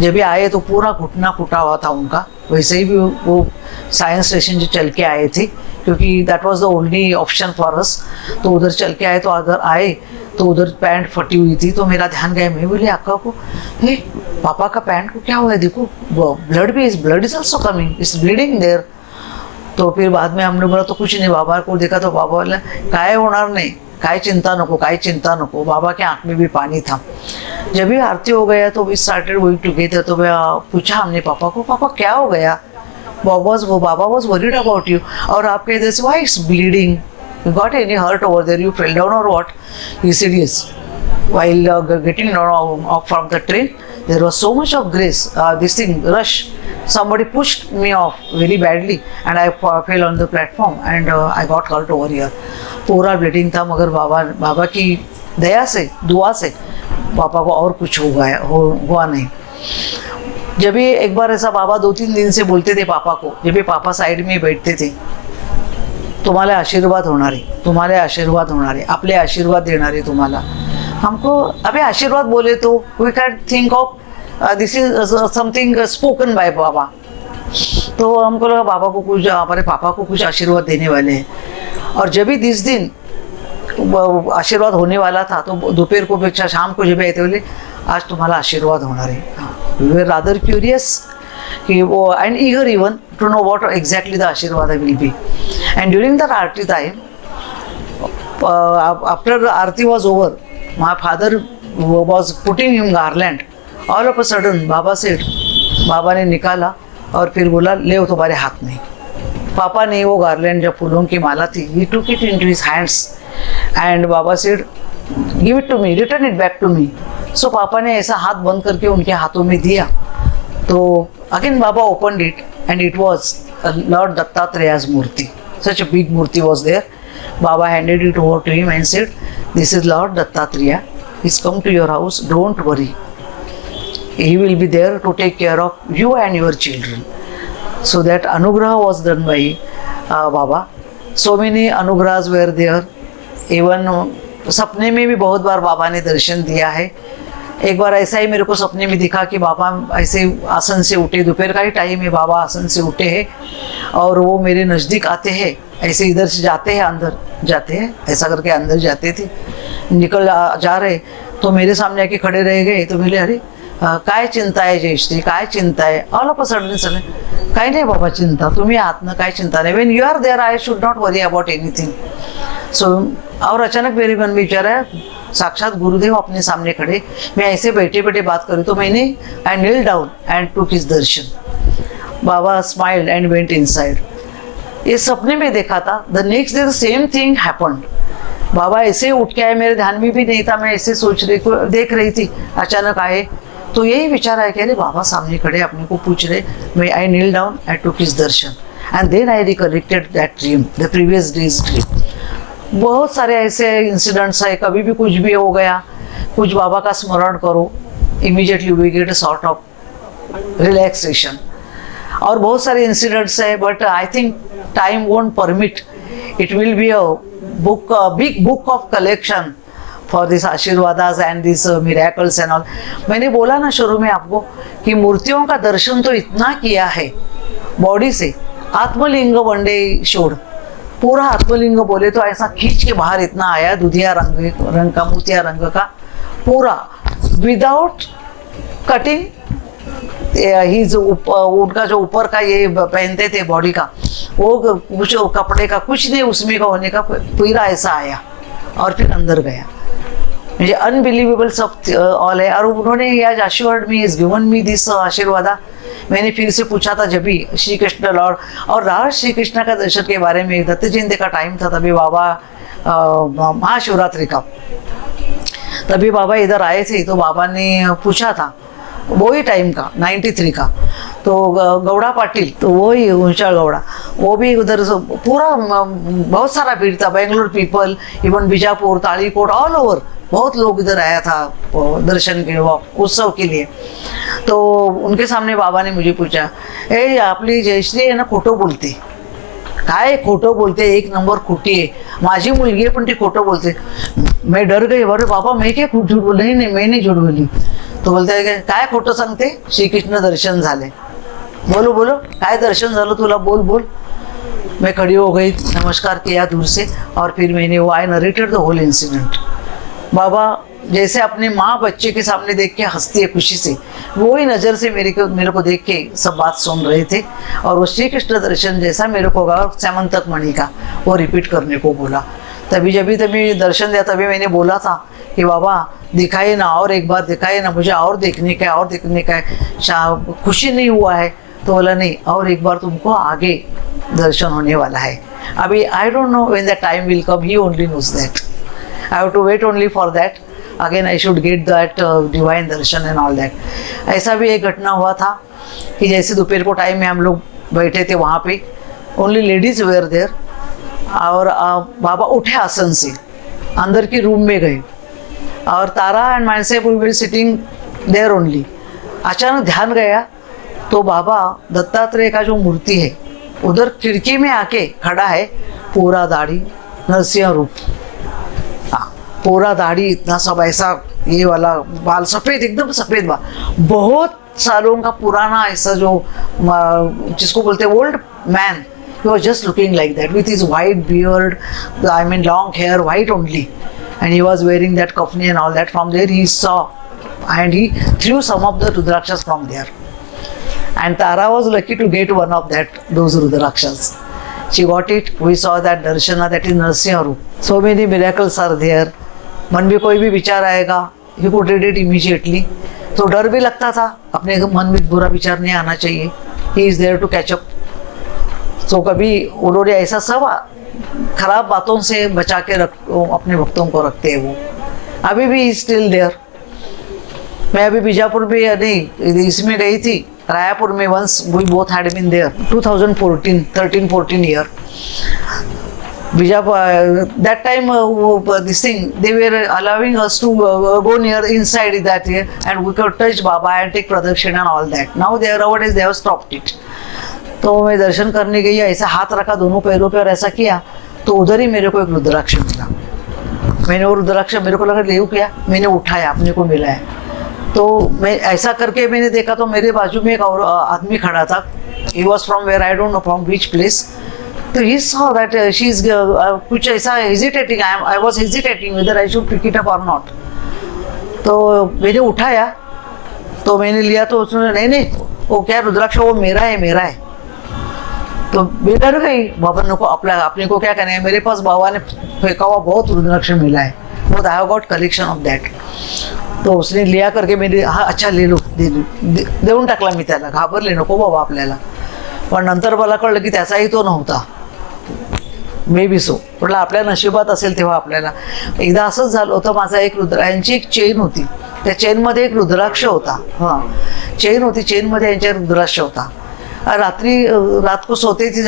जब भी आए तो पूरा घुटना फूटा हुआ था उनका, वैसे ही भी वो साइंस स्टेशन जो चल के आए थे, क्योंकि that was the only option for us. तो उधर चल के आए, तो अगर आए तो उधर पैंट फटी हुई थी, तो मेरा ध्यान गया, मैं बोली अक्का को हे पापा का पैंट को क्या हुआ है, देखो blood is also coming, is bleeding there. तो फिर बाद में हमने बोला तो कुछ नहीं, बाबा को देखा तो बाबा बोला काय होणार नहीं, काय चिंता नको। बाबा के आंख में भी पानी था। जब भी आरती हो गया तो वी स्टार्टेड गोइंग टुगेदर। तो पूछा हमने पापा को, पापा क्या हो गया? Baba was worried about you, और आपके इधर से why it's bleeding, you got any hurt over there, you fell down और what? He said yes, while getting off from the train there was so much of grace, this thing rush, somebody pushed me off very badly and I fell on the platform and I got hurt over here, पूरा ब्लीडिंग था। मगर बाबा की दया से, दुआ से पापा को और कुछ हुआ नहीं। जब भी एक बार ऐसा बाबा 2-3 दिन से बोलते थे पापा को, जब भी पापा साइड में बैठते थे, तुम्हाला आशीर्वाद होणार आहे, आपले आशीर्वाद देणार आहे तुम्हाला। हमको अभी आशीर्वाद बोले तो we can think of this is something spoken by Baba. तो हमको लगा हमारे पापा को कुछ आशीर्वाद देने वाले हैं। और जब भी जिस दिन आशीर्वाद होने वाला था, तो दोपहर को पेक्षा शाम को जब आए थे बोले आज तुम्हाला आशीर्वाद होणार है. वी वर रादर क्यूरियस कि वो and eager even to know what exactly the ashirvad will be. And during that aarti time, after aarti was over, my father was putting him garland. All of a sudden Baba said, Baba ने निकाला और फिर बोला ले वो तुम्हारे हाथ में. पापा ने वो गार्लैंड जो फूलों की माला थी, he took it into his hands and Baba said give it to me, return it back to me. So पापा ने ऐसा हाथ बंद करके उनके हाथों में दिया. तो again Baba opened it and it was Lord Dattatreya's murti. Such a big murti was there. Baba handed it over to him and said, this is Lord Dattatreya. He's come to your house. Don't worry. He will be there to take care of you and your children. So that anugraha was done by Baba. So many anugrahas were there. Even सपने में भी बहुत बार बाबा ने दर्शन दिया है. एक बार ऐसा ही मेरे को सपने में दिखा कि बाबा ऐसे आसन से उठे, दोपहर का ही टाइम है, बाबा आसन से उठे हैं और वो मेरे नज़दीक आते हैं, ऐसे इधर से जाते हैं, अंदर जाते हैं, ऐसा करके अंदर जाते थे, निकल जा रहे तो मेरे सामने आके खड़े रह गए. तो बोले अरे काय चिंता आहे जयश्री, काय चिंता आहे. All of a sudden sudden काही नाही बाबा चिंता, तुम्ही आहात ना, काय चिंता नाही. When you are there I should not worry about anything. So और अचानक मेरे मन में विचार है, साक्षात गुरुदेव अपने सामने खड़े, मैं ऐसे बैठे बैठे बात करूँ. तो मैंने I kneel down and took his darshan. Baba smiled and went inside. ये सपने में देखा था. The next day the same thing happened. Baba ऐसे उठ के आए, मेरे ध्यान में भी नहीं था, मैं ऐसे सोच रही देख रही थी, अचानक आए. तो यही विचार आया कि अरे बाबा सामने खड़े अपने को पूछ रहे. मैं I kneel down and took his darshan and then I recollected that dream, the previous day's dream. बहुत सारे ऐसे इंसिडेंट्स है, कभी भी कुछ भी हो गया, कुछ बाबा का स्मरण करो, immediately we get a sort of relaxation. और बहुत सारे इंसिडेंट्स है, but I think time won't permit. It will be a book, big book of collection for this ashirvadas and this miracles and all. मैंने बोला ना शुरू में आपको कि मूर्तियों का दर्शन तो इतना किया है बॉडी से. आत्मलिंग वन डे शोड, पूरा आत्मलिंग बोले तो ऐसा खींच के बाहर इतना आया, दुधिया रंग का, मोतिया रंग का, पूरा विदाउट कटिंग. ही जो उनका जो ऊपर का ये पहनते थे बॉडी का, वो कुछ कपड़े का कुछ नहीं उसमें का होने का, पूरा ऐसा आया और फिर अंदर गया. मुझे अनबिलीवेबल सब ऑल है. और उन्होंने आज assured me, is given me this ashirvada. मैंने फिर से पूछा था जब भी श्री कृष्ण लॉर्ड और राज श्री कृष्ण का दर्शन के बारे में, दत्त जयंती का टाइम था, तभी बाबा महाशिवरात्रि का, तभी बाबा इधर आए थे. तो बाबा ने पूछा था वही टाइम का 93 का. तो गौड़ा पाटिल, तो वही ऊंचा गौड़ा, वो भी उधर पूरा बहुत सारा भीड़ था. Bangalore people, even Bijapur, Talikota, all over बहुत लोग इधर आया था दर्शन के उत्सव के लिए. तो उनके सामने बाबा ने मुझे पूछा, ए आपली जयश्री आहे ना, खोटं बोलते. काय खोटं बोलते, एक नंबर खोटी आहे. माझी मुलगी आहे पण ती खोटं बोलते. मैं डर गई, अरे बाबा मैं क्या झूठ बोल रही, नहीं मैं नहीं झूठ बोली. तो बोलते है काय खोटं सांगते, श्रीकृष्ण दर्शन झाले. बोलो बोलो काय दर्शन झालं तुला, बोल बोल. मैं खड़ी हो गई, नमस्कार किया दूर से और फिर मैंने वो I narrated the whole incident. Baba जैसे अपने माँ बच्चे के सामने देख के हंसती है खुशी से, वो ही नज़र से मेरे को देख के सब बात सुन रहे थे. और वो श्री कृष्ण दर्शन जैसा मेरे को स्यमंतक मणि का वो रिपीट करने को बोला. तभी जब भी दर्शन दिया, तभी मैंने बोला था कि बाबा दिखाइए ना, और एक बार दिखाइए ना, मुझे और देखने का है, और देखने का है. खुशी नहीं हुआ है तो बोला नहीं, और एक बार तुमको आगे दर्शन होने वाला है. अभी I don't know when the time will come, he only knows that. I have to wait only for that. Again I should get that divine darshan and all that. ऐसा भी एक घटना हुआ था कि जैसे दोपहर को टाइम में हम लोग बैठे थे वहाँ पे, ओनली लेडीज वेयर देयर. और बाबा उठे आसन से, अंदर की रूम में गए और Tara and myself we were sitting there only. अचानक ध्यान गया तो बाबा दत्तात्रेय का जो मूर्ति है उधर खिड़की में आके खड़ा है, पूरा दाढ़ी, नरसिंह रूप, पूरा दाढ़ी, इतना सब ऐसा, ये वाला बाल सफ़ेद, एकदम सफ़ेद बाल, बहुत सालों का पुराना ऐसा जो जिसको बोलते हैं old man, He was just looking like that with his white beard, I mean long hair, white only. And he was wearing that kafni and all that. From there he saw and he threw some of the Rudrakshas from there. And Tara was lucky to get one of those Rudrakshas. She got it. We saw that Darshana, that is Narsimha Roop. So many miracles are there. मन में कोई भी विचार आएगा, he could read it immediately. तो डर भी लगता था, अपने मन में बुरा विचार नहीं आना चाहिए. He is there to catch up. So कभी उन्होंने ऐसा सब खराब बातों से बचा के अपने भक्तों को रखते हैं वो. अभी भी स्टिल देयर. मैं अभी बीजापुर भी नहीं इसमें गई थी, रायपुर में. Once we both had been there 2014 13-14 year. Bijapur, that time this thing, they were allowing us to go near inside that here and we could touch Baba and take production and all that. Now nowadays they have stopped it. तो मैं दर्शन करने गई, ऐसा हाथ रखा दोनों पैरों पे और ऐसा किया तो उधर ही मेरे को एक रुद्राक्ष मिला. मैंने वो रुद्राक्ष, मेरे को लगा ले क्या, मैंने उठाया, अपने को मिला है. तो मैं ऐसा करके मैंने देखा तो मेरे बाजू में एक और आदमी खड़ा था. He was from where I don't know from which place. So he saw that she is कुछ ऐसा hesitating. I was hesitating whether I should pick it up or not. तो मैंने उठाया तो मैंने लिया तो उसने नहीं वो क्या रुद्राक्ष, वो मेरा है. तो मैं डर गई, बाबा को अपने को क्या करना है, मेरे पास बाबा ने फेंका हुआ बहुत रुद्राक्ष मिला है, बहुत I have got collection of that. तो उसने लिया करके मैंने हा अच्छा ले लो देऊन टाकला मी त्याला. घाबरले नको बाबा आपल्याला. पण नंतर मला कळलं की त्याचाही तो नव्हता. मे बी सो म्हटलं आपल्या नशिबात असेल तेव्हा आपल्याला. एकदा असंच झालं होतं, माझा एक यांची एक चेन होती, त्या चेनमध्ये एक रुद्राक्ष होता. हां, चेन होती, चेनमध्ये यांच्या रुद्राक्ष होता. रात को सोते थी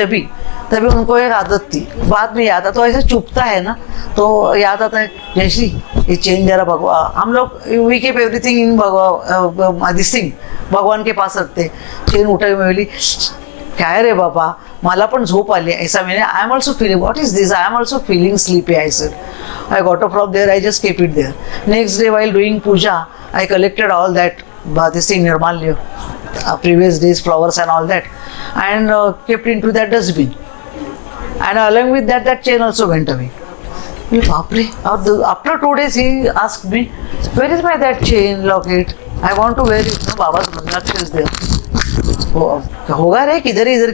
तभी उनको एक आदत थी, बाद में याद आता, तो ऐसा चुपता है ना तो याद आता है जैसी ये चेन जरा भगवान, हम लोग वी कीप एवरीथिंग इन भगवान दिस थिंग भगवान के पास रखते. चेन उठाई, मैं बोली क्या है रे बाबा, मला पण झोप आली. ऐसा मैंने I am also feeling what is this, I am also feeling sleepy. I said I got up from there, I just kept it there. Next day while doing puja, I collected all that this thing Nirmalya, previous days flowers and all that, and kept into that dustbin. And along with that, that chain also went away. After 2 days, he asked me, "Where is my that chain locket? I want to wear it." No, Baba's Rudraksh is there. होगा रे, किधर इधर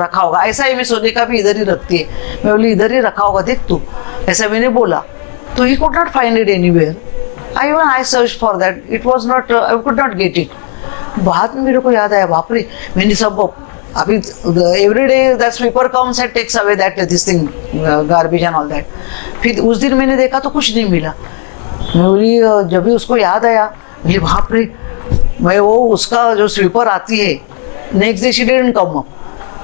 रखा होगा. ऐसा ही मैं सोने का भी इधर ही रखती है. मैं बोली इधर ही रखा होगा देख तू, ऐसा मैंने बोला. तो he could not find it anywhere. I search for that, it was not, I could not get it. बाद में मेरे को याद आया, बाप रे, मैंने सब अभी every day that sweeper comes and takes away that this thing garbage and all that. फिर उस दिन मैंने देखा तो कुछ नहीं मिला. मैं बोली जब भी उसको याद आया, बोली बाप रे, मैं वो उसका जो स्वीपर आती है next day she didn't come up.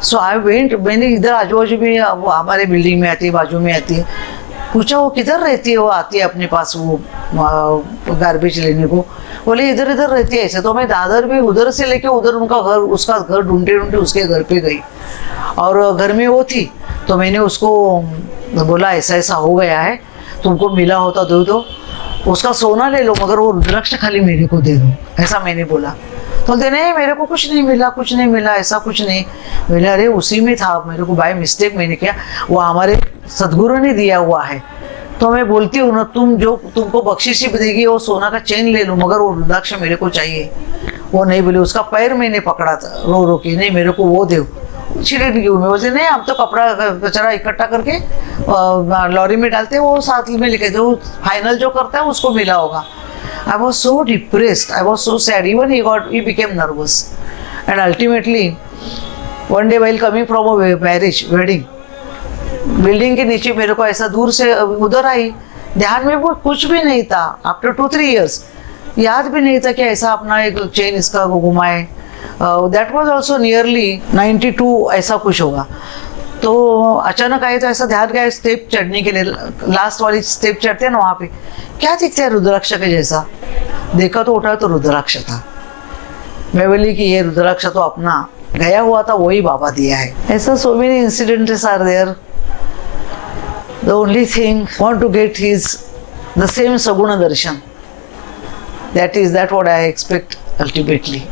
So I went, मैंने इधर आजू बाजू में हमारे बिल्डिंग में आती है, बाजू में आती है, पूछा वो किधर रहती है. वो आती है अपने पास वो गार्बेज लेने को. बोले इधर इधर रहती है ऐसे. तो मैं दादर भी उधर से लेके उधर उनका घर, उसका घर ढूंढते ढूंढते उसके घर पे गई और घर में वो थी. तो मैंने उसको बोला ऐसा ऐसा हो गया है, तुमको मिला होता दो उसका सोना ले लो, मगर वो रुद्राक्ष खाली मेरे को दे दो, ऐसा मैंने बोला. तो बोलते नहीं मेरे को कुछ नहीं मिला, ऐसा कुछ नहीं. मैंने अरे उसी में था, मेरे को बाय मिस्टेक मैंने किया, वो हमारे सदगुरु ने दिया हुआ है. तो मैं बोलती हूँ ना, तुम जो तुमको बख्शिश देगी वो सोना का चेन ले लो, मगर वो रुद्राक्ष मेरे को चाहिए. वो नहीं बोली. उसका पैर मैंने पकड़ा था रो के, नहीं मेरे को वो दो. छिड़क गई. मैं बोलती नहीं, हम तो कपड़ा कचरा इकट्ठा करके लॉरी में डालते हैं, वो साथ में लेके जो फाइनल जो करता है उसको मिला होगा. I was so depressed, I was so sad. Even he became nervous. And ultimately, one day while coming from a wedding, building के नीचे मेरे को ऐसा दूर से उधर आई, ध्यान में वो कुछ भी नहीं था. आफ्टर 2-3 years याद भी नहीं था कि ऐसा अपना एक चेन इसका घुमाए. दैट वाज ऑल्सो नियरली 92 ऐसा कुछ होगा. तो अचानक आए तो ऐसा ध्यान गया स्टेप चढ़ने के लिए, लास्ट वाली स्टेप चढ़ते हैं ना, वहाँ पे क्या दिखता है रुद्राक्ष के जैसा. देखा तो उठा तो रुद्राक्ष था. मैं बोली कि ये रुद्राक्ष तो अपना गया हुआ था, वही बाबा दिया है. ऐसा so many incidents are there. The only thing want to get is the same saguna darshan. That what I expect ultimately.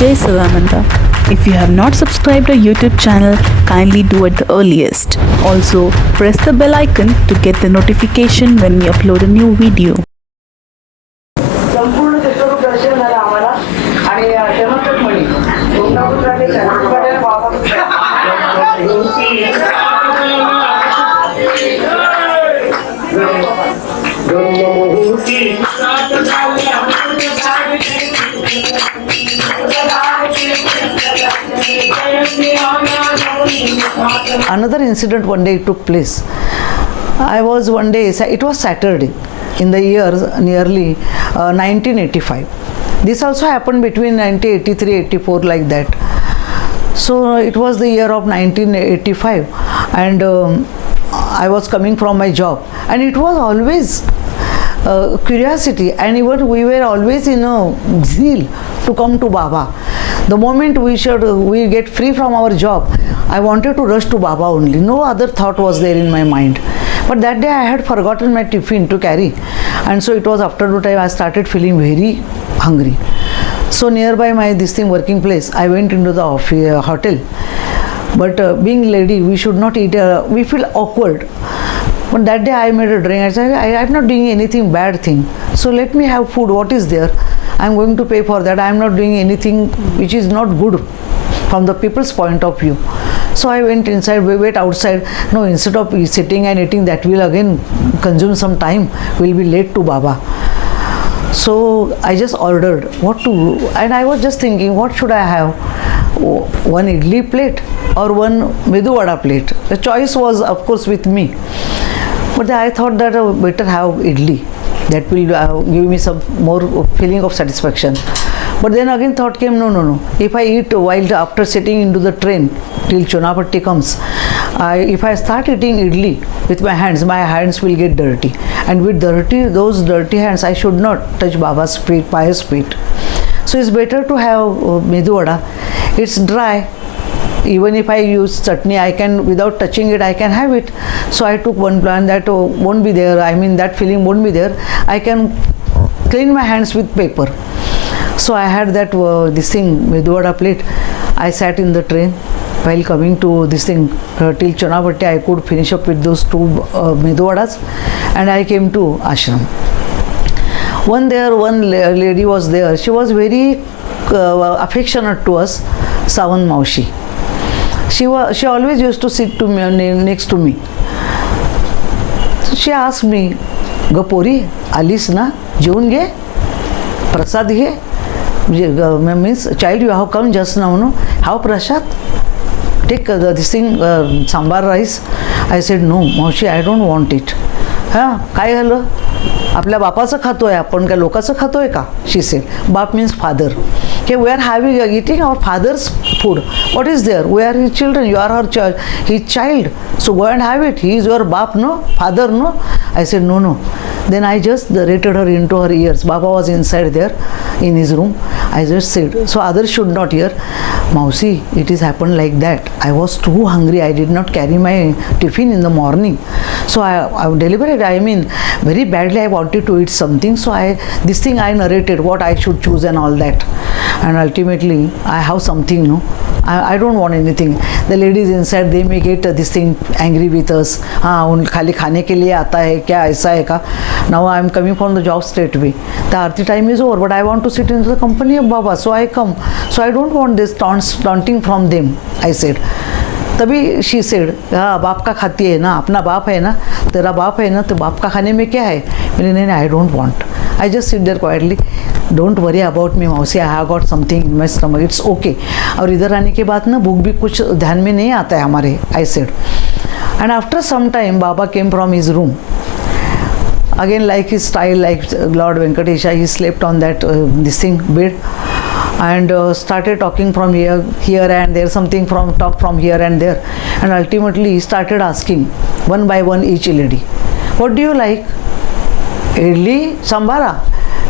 Jai Sadananda. If you have not subscribed our YouTube channel, kindly do at the earliest. Also, press the bell icon to get the notification when we upload a new video. संपूर्ण चित्ररूप दर्शन झालं आम्हाला आणि चमत्कार म्हणी Another incident one day took place. I was one day, it was Saturday in the year nearly 1985. This also happened between 1983-84 like that. So it was the year of 1985 and I was coming from my job and it was always curiosity and even we were always in a zeal to come to Baba. The moment we get free from our job, I wanted to rush to Baba only. No other thought was there in my mind. But that day I had forgotten my tiffin to carry and so it was afternoon time I started feeling very hungry. So nearby my working place, I went into the hotel. But being lady, we should not eat, we feel awkward. But that day I made a drink. I said, I'm not doing anything bad thing. So let me have food. What is there? I'm going to pay for that. I'm not doing anything which is not good from the people's point of view. So I went inside, we wait outside. No, instead of sitting and eating, that will again consume some time. We'll be late to Baba. So I just ordered what to, and I was just thinking, what should I have? One idli plate or one medu vada plate? The choice was, of course, with me. But I thought that I better have idli. That will give me some more feeling of satisfaction. But then again thought came, no. If I eat while after sitting into the train till Chonapatti comes, if I start eating idli with my hands will get dirty. And with those dirty hands, I should not touch Baba's feet, pious feet. So it's better to have medu vada. It's dry. Even if I use chutney, I can, without touching it, I can have it. So I took one plan that won't be there. I mean, that feeling won't be there. I can clean my hands with paper. So I had that medu vada plate. I sat in the train. While coming to till Chonapatti, I could finish up with those two medu vadas, and I came to ashram. One lady was there. She was very affectionate to us, Sawan Maushi. She always used to sit to me next to me. So she asked me, "Gapori, alis na? Jeun ge? Prasad ge? Means, child, you have come just now, no? Have prasad? Take sambar rice." I said, "No, Maushi, I don't want it." काय झालं? आपल्या बापाचं खातोय आपण, काय लोकांचं खातोय का? She said. Bap means father. Okay, we are eating our father's food. What is there? We are his children. You are his child. So go and have it. He is your bap, no? Father, no? I said, no. Then I just rated her into her ears. Baba was inside there in his room. I just said, so others should not hear. Mausi, it is happened like that. I was too hungry. I did not carry my tiffin in the morning. So I deliberate. I mean, very badly I wanted to eat something. So I narrated what I should choose and all that. And ultimately, I have something, no? I don't want anything. The ladies inside, they may get angry with us. खाली खाने के लिए आता है क्या, ऐसा है का? Now I am coming from the job straight away. The arti time is over, but I want to sit in the company of Baba, so I come. So I don't want this taunting from them, I said. तभी she said, बाप का खाती है ना, अपना बाप है ना, तेरा बाप है ना, तो बाप का खाने में क्या है? मैंने नहीं, I don't want. I just sit there quietly. Don't worry about me, Mausi. I have got something in my stomach. It's okay. और इधर आने के बाद ना भूख भी कुछ ध्यान में नहीं आता है हमारे. I said. And after some time, Baba came from his room. Again, like his style, like Lord Venkatesha, he slept on that bed and started talking from here and there, talk from here and there. And ultimately, he started asking one by one each lady, what do you like? Idli, sambara,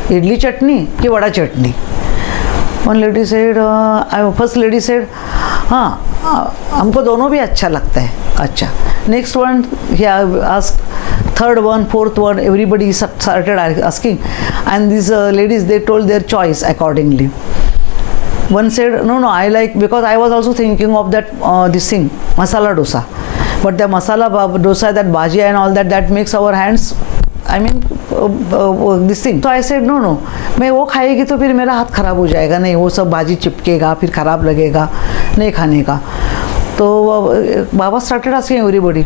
idli chutney, ki vada chutney? One lady said, first lady said, हाँ हमको दोनों भी अच्छा लगता है. अच्छा. Next one, he asked, third one, fourth one, everybody started asking, and these ladies, they told their choice accordingly. One said, no, I like, because I was also thinking of that, this thing, masala dosa. But the masala dosa, that bhaji and all that, that makes our hands, I mean, this thing. So I said, no, मैं वो खाएगी तो फिर मेरा हाथ खराब हो जाएगा, नहीं वो सब भाजी चिपकेगा, फिर खराब लगेगा, नहीं खाने का. तो Baba started asking everybody.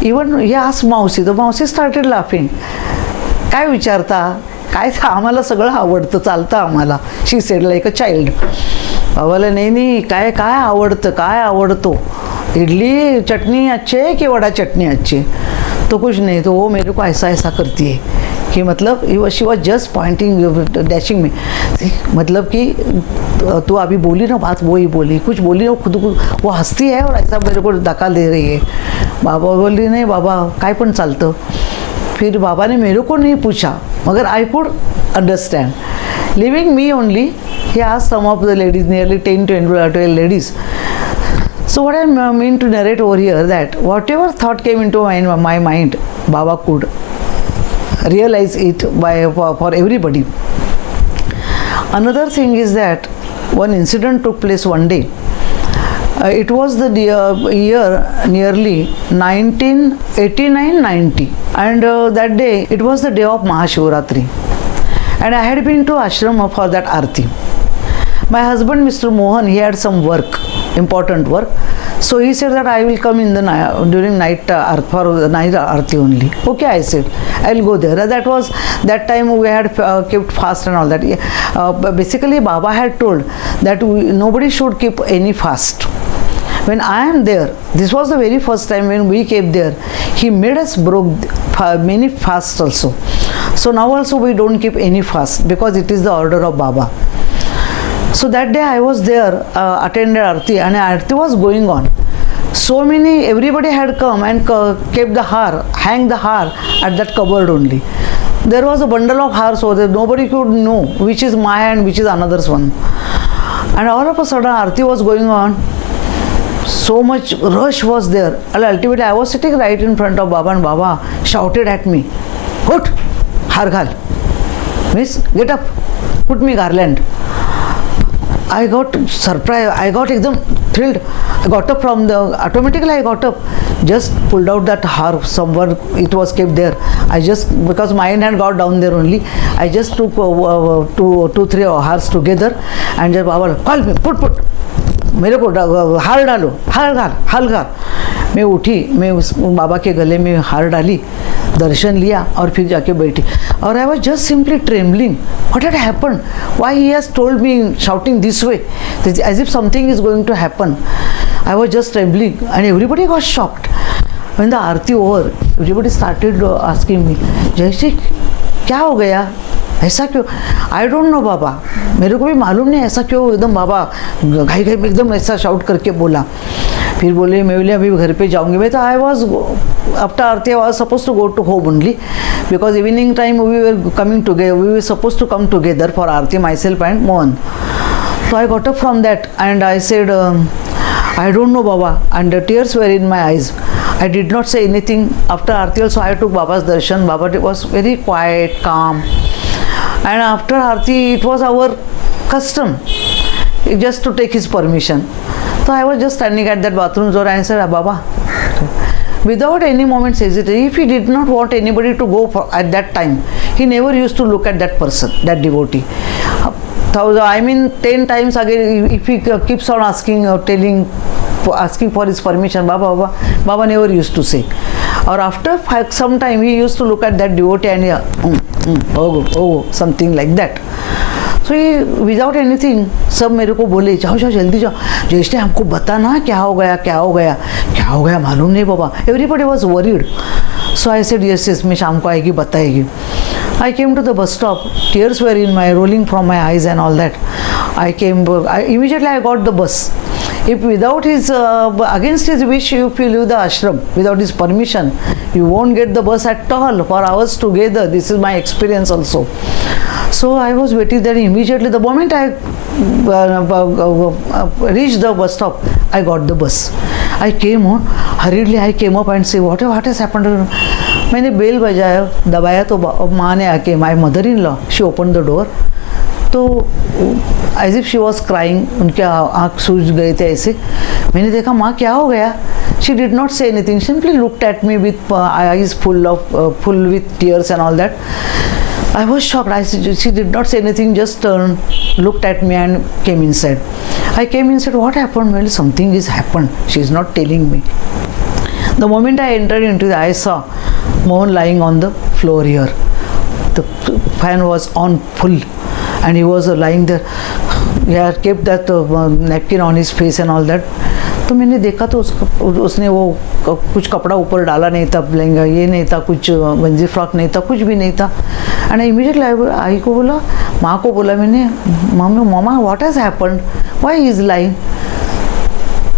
Even he asked Mausi, the Mausi started laughing. काय विचारता, काय आम्हाला सगळं आवडतं, चालतं आम्हाला. She said like a child. बाबाला नाही काय काय आवडतं, काय आवडतो, इडली चटनी अच्छी है कि वड़ा चटनी अच्छी है. तो कुछ नहीं, तो वो मेरे को ऐसा ऐसा करती है कि मतलब she was just pointing dashing में, मतलब कि तू अभी बोली ना बात, वो ही बोली, कुछ बोली ना, खुद को वो हंसती है और ऐसा मेरे को धक्का दे रही है. बाबा बोली नहीं बाबा काय पण चालतं. फिर बाबा ने मेरे को नहीं पूछा, मगर I could understand. Living me only, he asked some of the ladies, nearly 10-12 ladies. So what I mean to narrate over here, that whatever thought came into my mind, Baba could realize it for everybody. Another thing is that one incident took place one day. It was the year nearly 1989-90, and that day it was the day of Mahashivratri, and I had been to ashram for that arti. My husband, Mr. Mohan, he had some work, important work, so he said that I will come in the during night for the night arti only. Okay, I said I will go there. That time we had kept fast and all that. Basically Baba had told that nobody should keep any fast. When I am there, this was the very first time when we came there, he made us broke many fasts also. So now also we don't keep any fast because it is the order of Baba. So that day I was there, attended Arti, and Arti was going on. So many, everybody had come and kept the har, hang the har at that cupboard only. There was a bundle of hars over there, nobody could know which is my and which is another's one. And all of a sudden Arti was going on. So much rush was there. And ultimately I was sitting right in front of Baba, and Baba shouted at me, "Ut, har ghal. Miss, get up, put me garland." I got surprised, I got एकदम thrilled. I got up from automatically I got up, just pulled out that har, somewhere it was kept there. I just, because mine had got down there only, I just took 2-3 hars together and just Baba, call me, put, मेरे को हार डालो, हार घाल. मैं उठी, मैं उस बाबा के गले में हार डाली, दर्शन लिया और फिर जाके बैठी. और I was just simply trembling. What had happened? Why he has told me shouting this way, as if something is going to happen. I was just trembling and everybody was shocked. When the Aarti over, everybody started asking me, Jayashree क्या हो गया, ऐसा क्यों? आई डोंट नो बाबा, मेरे को भी मालूम नहीं ऐसा क्यों एकदम बाबा घाई में एकदम ऐसा शाउट करके बोला. फिर बोले, मैं बोले अभी घर पे जाऊंगी. मैं तो I was after aarti I was suppose to go to home only, because evening time we were coming together, we were suppose to come together for aarti, myself and Mohan. So I got up from that and I said, I don't know Baba, and the tears were in my eyes. I did not say anything. After Aarti also I took Baba's darshan. Baba was very quiet, calm. And after Aarti it was our custom just to take his permission. So I was just standing at that bathroom door and I said, Baba, without any moment's hesitation, if he did not want anybody to go at that time, he never used to look at that person, that devotee. I mean 10 times again, if he keeps on asking or asking for his permission, Baba never used to say. Or after some time he used to look at that devotee and something like that. So he, without anything, सब मेरे को बोले जाओ जल्दी जाओ, जयश्री हमको बता ना क्या हो गया मालूम नहीं बाबा. Everybody was worried. So I said yes, मैं शाम को आएगी बताएगी. I came to the bus stop, tears were rolling from my eyes and all that. Immediately I got the bus. If without his, against his wish, if you leave the ashram, without his permission, you won't get the bus at all for hours together. This is my experience also. So I was waiting there. Immediately, the moment I reached the bus stop, I got the bus. I came on, hurriedly I came up and said, what has happened? मैंने बेल बजाया, दबाया तो माँ ने आके, my mother-in-law, she opened the door. तो as if she was crying, उनके आँख सूज गए थे ऐसे। मैंने देखा माँ क्या हो गया। She did not say anything, simply looked at me with eyes full with tears and all that. I was shocked. She did not say anything, just turned, looked at me and came inside. I came inside. What happened? Well, something is happened. She is not telling me. The moment I entered into the, I saw Mohan lying on the floor here. The fan was on full, and he was lying there. He had kept that napkin on his face and all that. तो मैंने देखा तो उसने वो कुछ कपड़ा ऊपर डाला नहीं था, लहंगा ये नहीं था, कुछ गंजी फ्रॉक नहीं था, कुछ भी नहीं था। एंड इमीडिएटली आई को बोला, माँ को बोला मैंने, mama what has happened, why is lying.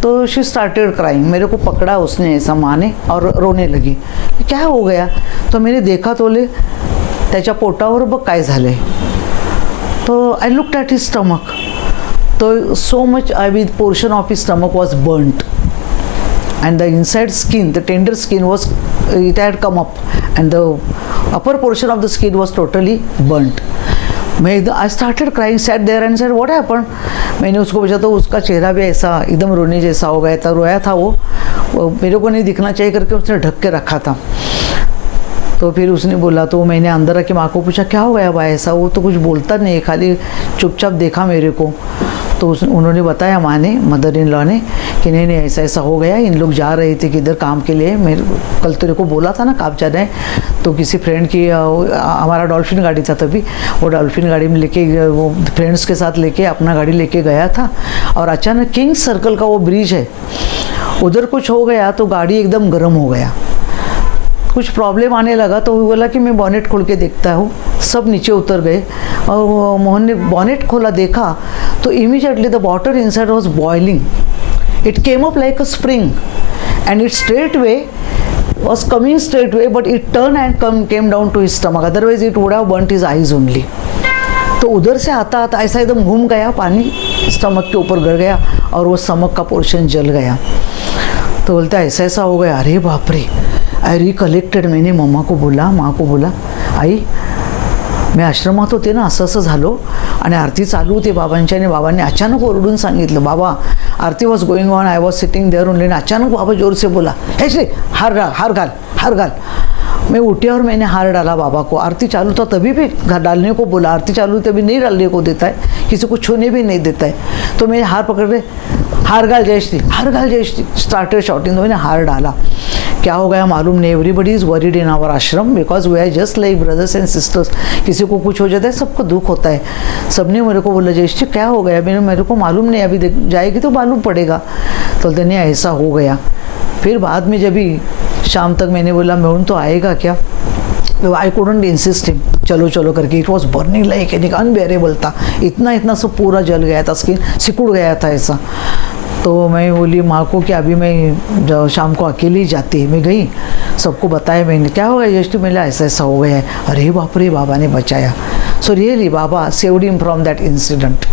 तो शी स्टार्टेड क्राइंग। मेरे को पकड़ा उसने ऐसा, माँ ने, और रोने लगी। क्या हो गया? तो मैंने देखा तो ले त्याच्या पोटावर बघ काय झालंय। तो I looked at his stomach. So much portion of his stomach was burnt, and the inside skin, the tender skin was, it had come up, and the upper portion of the skin was totally burnt. I started crying, sat there and said, what happened? मैंने उसको पूछा तो उसका चेहरा भी ऐसा एकदम रोने जैसा हो गया था, रोया था वो मेरे को नहीं दिखना चाहिए करके उसने ढक के रखा था। तो फिर उसने बोला, तो मैंने अंदर आके माँ को पूछा क्या हो गया भाई ऐसा। वो तो कुछ बोलता नहीं, खाली चुपचाप देखा मेरे को। तो उन्होंने बताया, माँ ने, मदर इन लॉ ने, कि नहीं नहीं ऐसा ऐसा हो गया, इन लोग जा रहे थे किधर काम के लिए। मेरे कल तेरे को बोला था ना कब जाना है, तो किसी फ्रेंड की, हमारा डॉल्फिन गाड़ी था तभी, वो डॉल्फिन गाड़ी में लेके, वो फ्रेंड्स के साथ लेके अपना गाड़ी लेके गया था। और अचानक किंग सर्कल का वो ब्रिज है उधर कुछ हो गया, तो गाड़ी एकदम गर्म हो गया, कुछ प्रॉब्लम आने लगा। तो वो बोला कि मैं बॉनेट खोल के देखता हूँ। सब नीचे उतर गए और मोहन ने बॉनेट खोला, देखा तो immediately the water inside was boiling. It came up like a spring and it straightway was coming straightway, but it turned and came down to his stomach. Otherwise it would have burnt his eyes only. तो उधर से आता आता ऐसा एकदम घूम गया, पानी स्टमक के ऊपर गिर गया और वो स्टमक का पोर्शन जल गया. तो बोलता ऐसा ऐसा हो गया. अरे बाप रे. आई रिकलेक्टेड. मैंने मम्मा को बोला, माँ को बोला, आई मी आश्रमात होते ना, असं असं झालो आणि आरती चालू होती बाबांची आणि बाबांनी अचानक ओरडून सांगितलं, Baba aarti was going on, I was sitting there only. अचानक बाबा जोर से बोला, हे श्री हार डाल, हार घाल, हार घाल. मैं उठी और मैंने हार डाला बाबा को. आरती चालू था तभी भी डालने को बोला, आरती चालू तभी नहीं डालने को देता है, किसी को छूने भी नहीं देता है. तो मैंने हार पकड़ के हार घाल जयश्री, हार घाल जयश्री, स्टार्टेड शॉटिंग. तो मैंने हार डाला. क्या हो गया मालूम नहीं. Everybody is worried in our ashram because we are just like brothers and sisters. किसी को कुछ हो जाता है, सबको दुख होता है. सबने मेरे को बोला, जयश्री क्या हो गया. मेरे को मालूम नहीं, अभी जाएगी तो मालूम पड़ेगा. तो नहीं ऐसा हो गया. फिर बाद में जब भी शाम तक मैंने बोला मेहून तो आएगा क्या, तो आई कुडंट इंसिस्ट हिम, चलो चलो करके. It was burning like any, unbearable था. इतना इतना सब पूरा जल गया था, स्किन सिकुड़ गया था ऐसा. तो मैं बोली माँ को कि अभी मैं जब शाम को अकेली ही जाती है. मैं गई, सबको बताया मैंने, क्या हो गया जस्ट मेरा ऐसा ऐसा हो गया है. अरे बाप रे, बाबा ने बचाया. So really Baba saved him from that incident.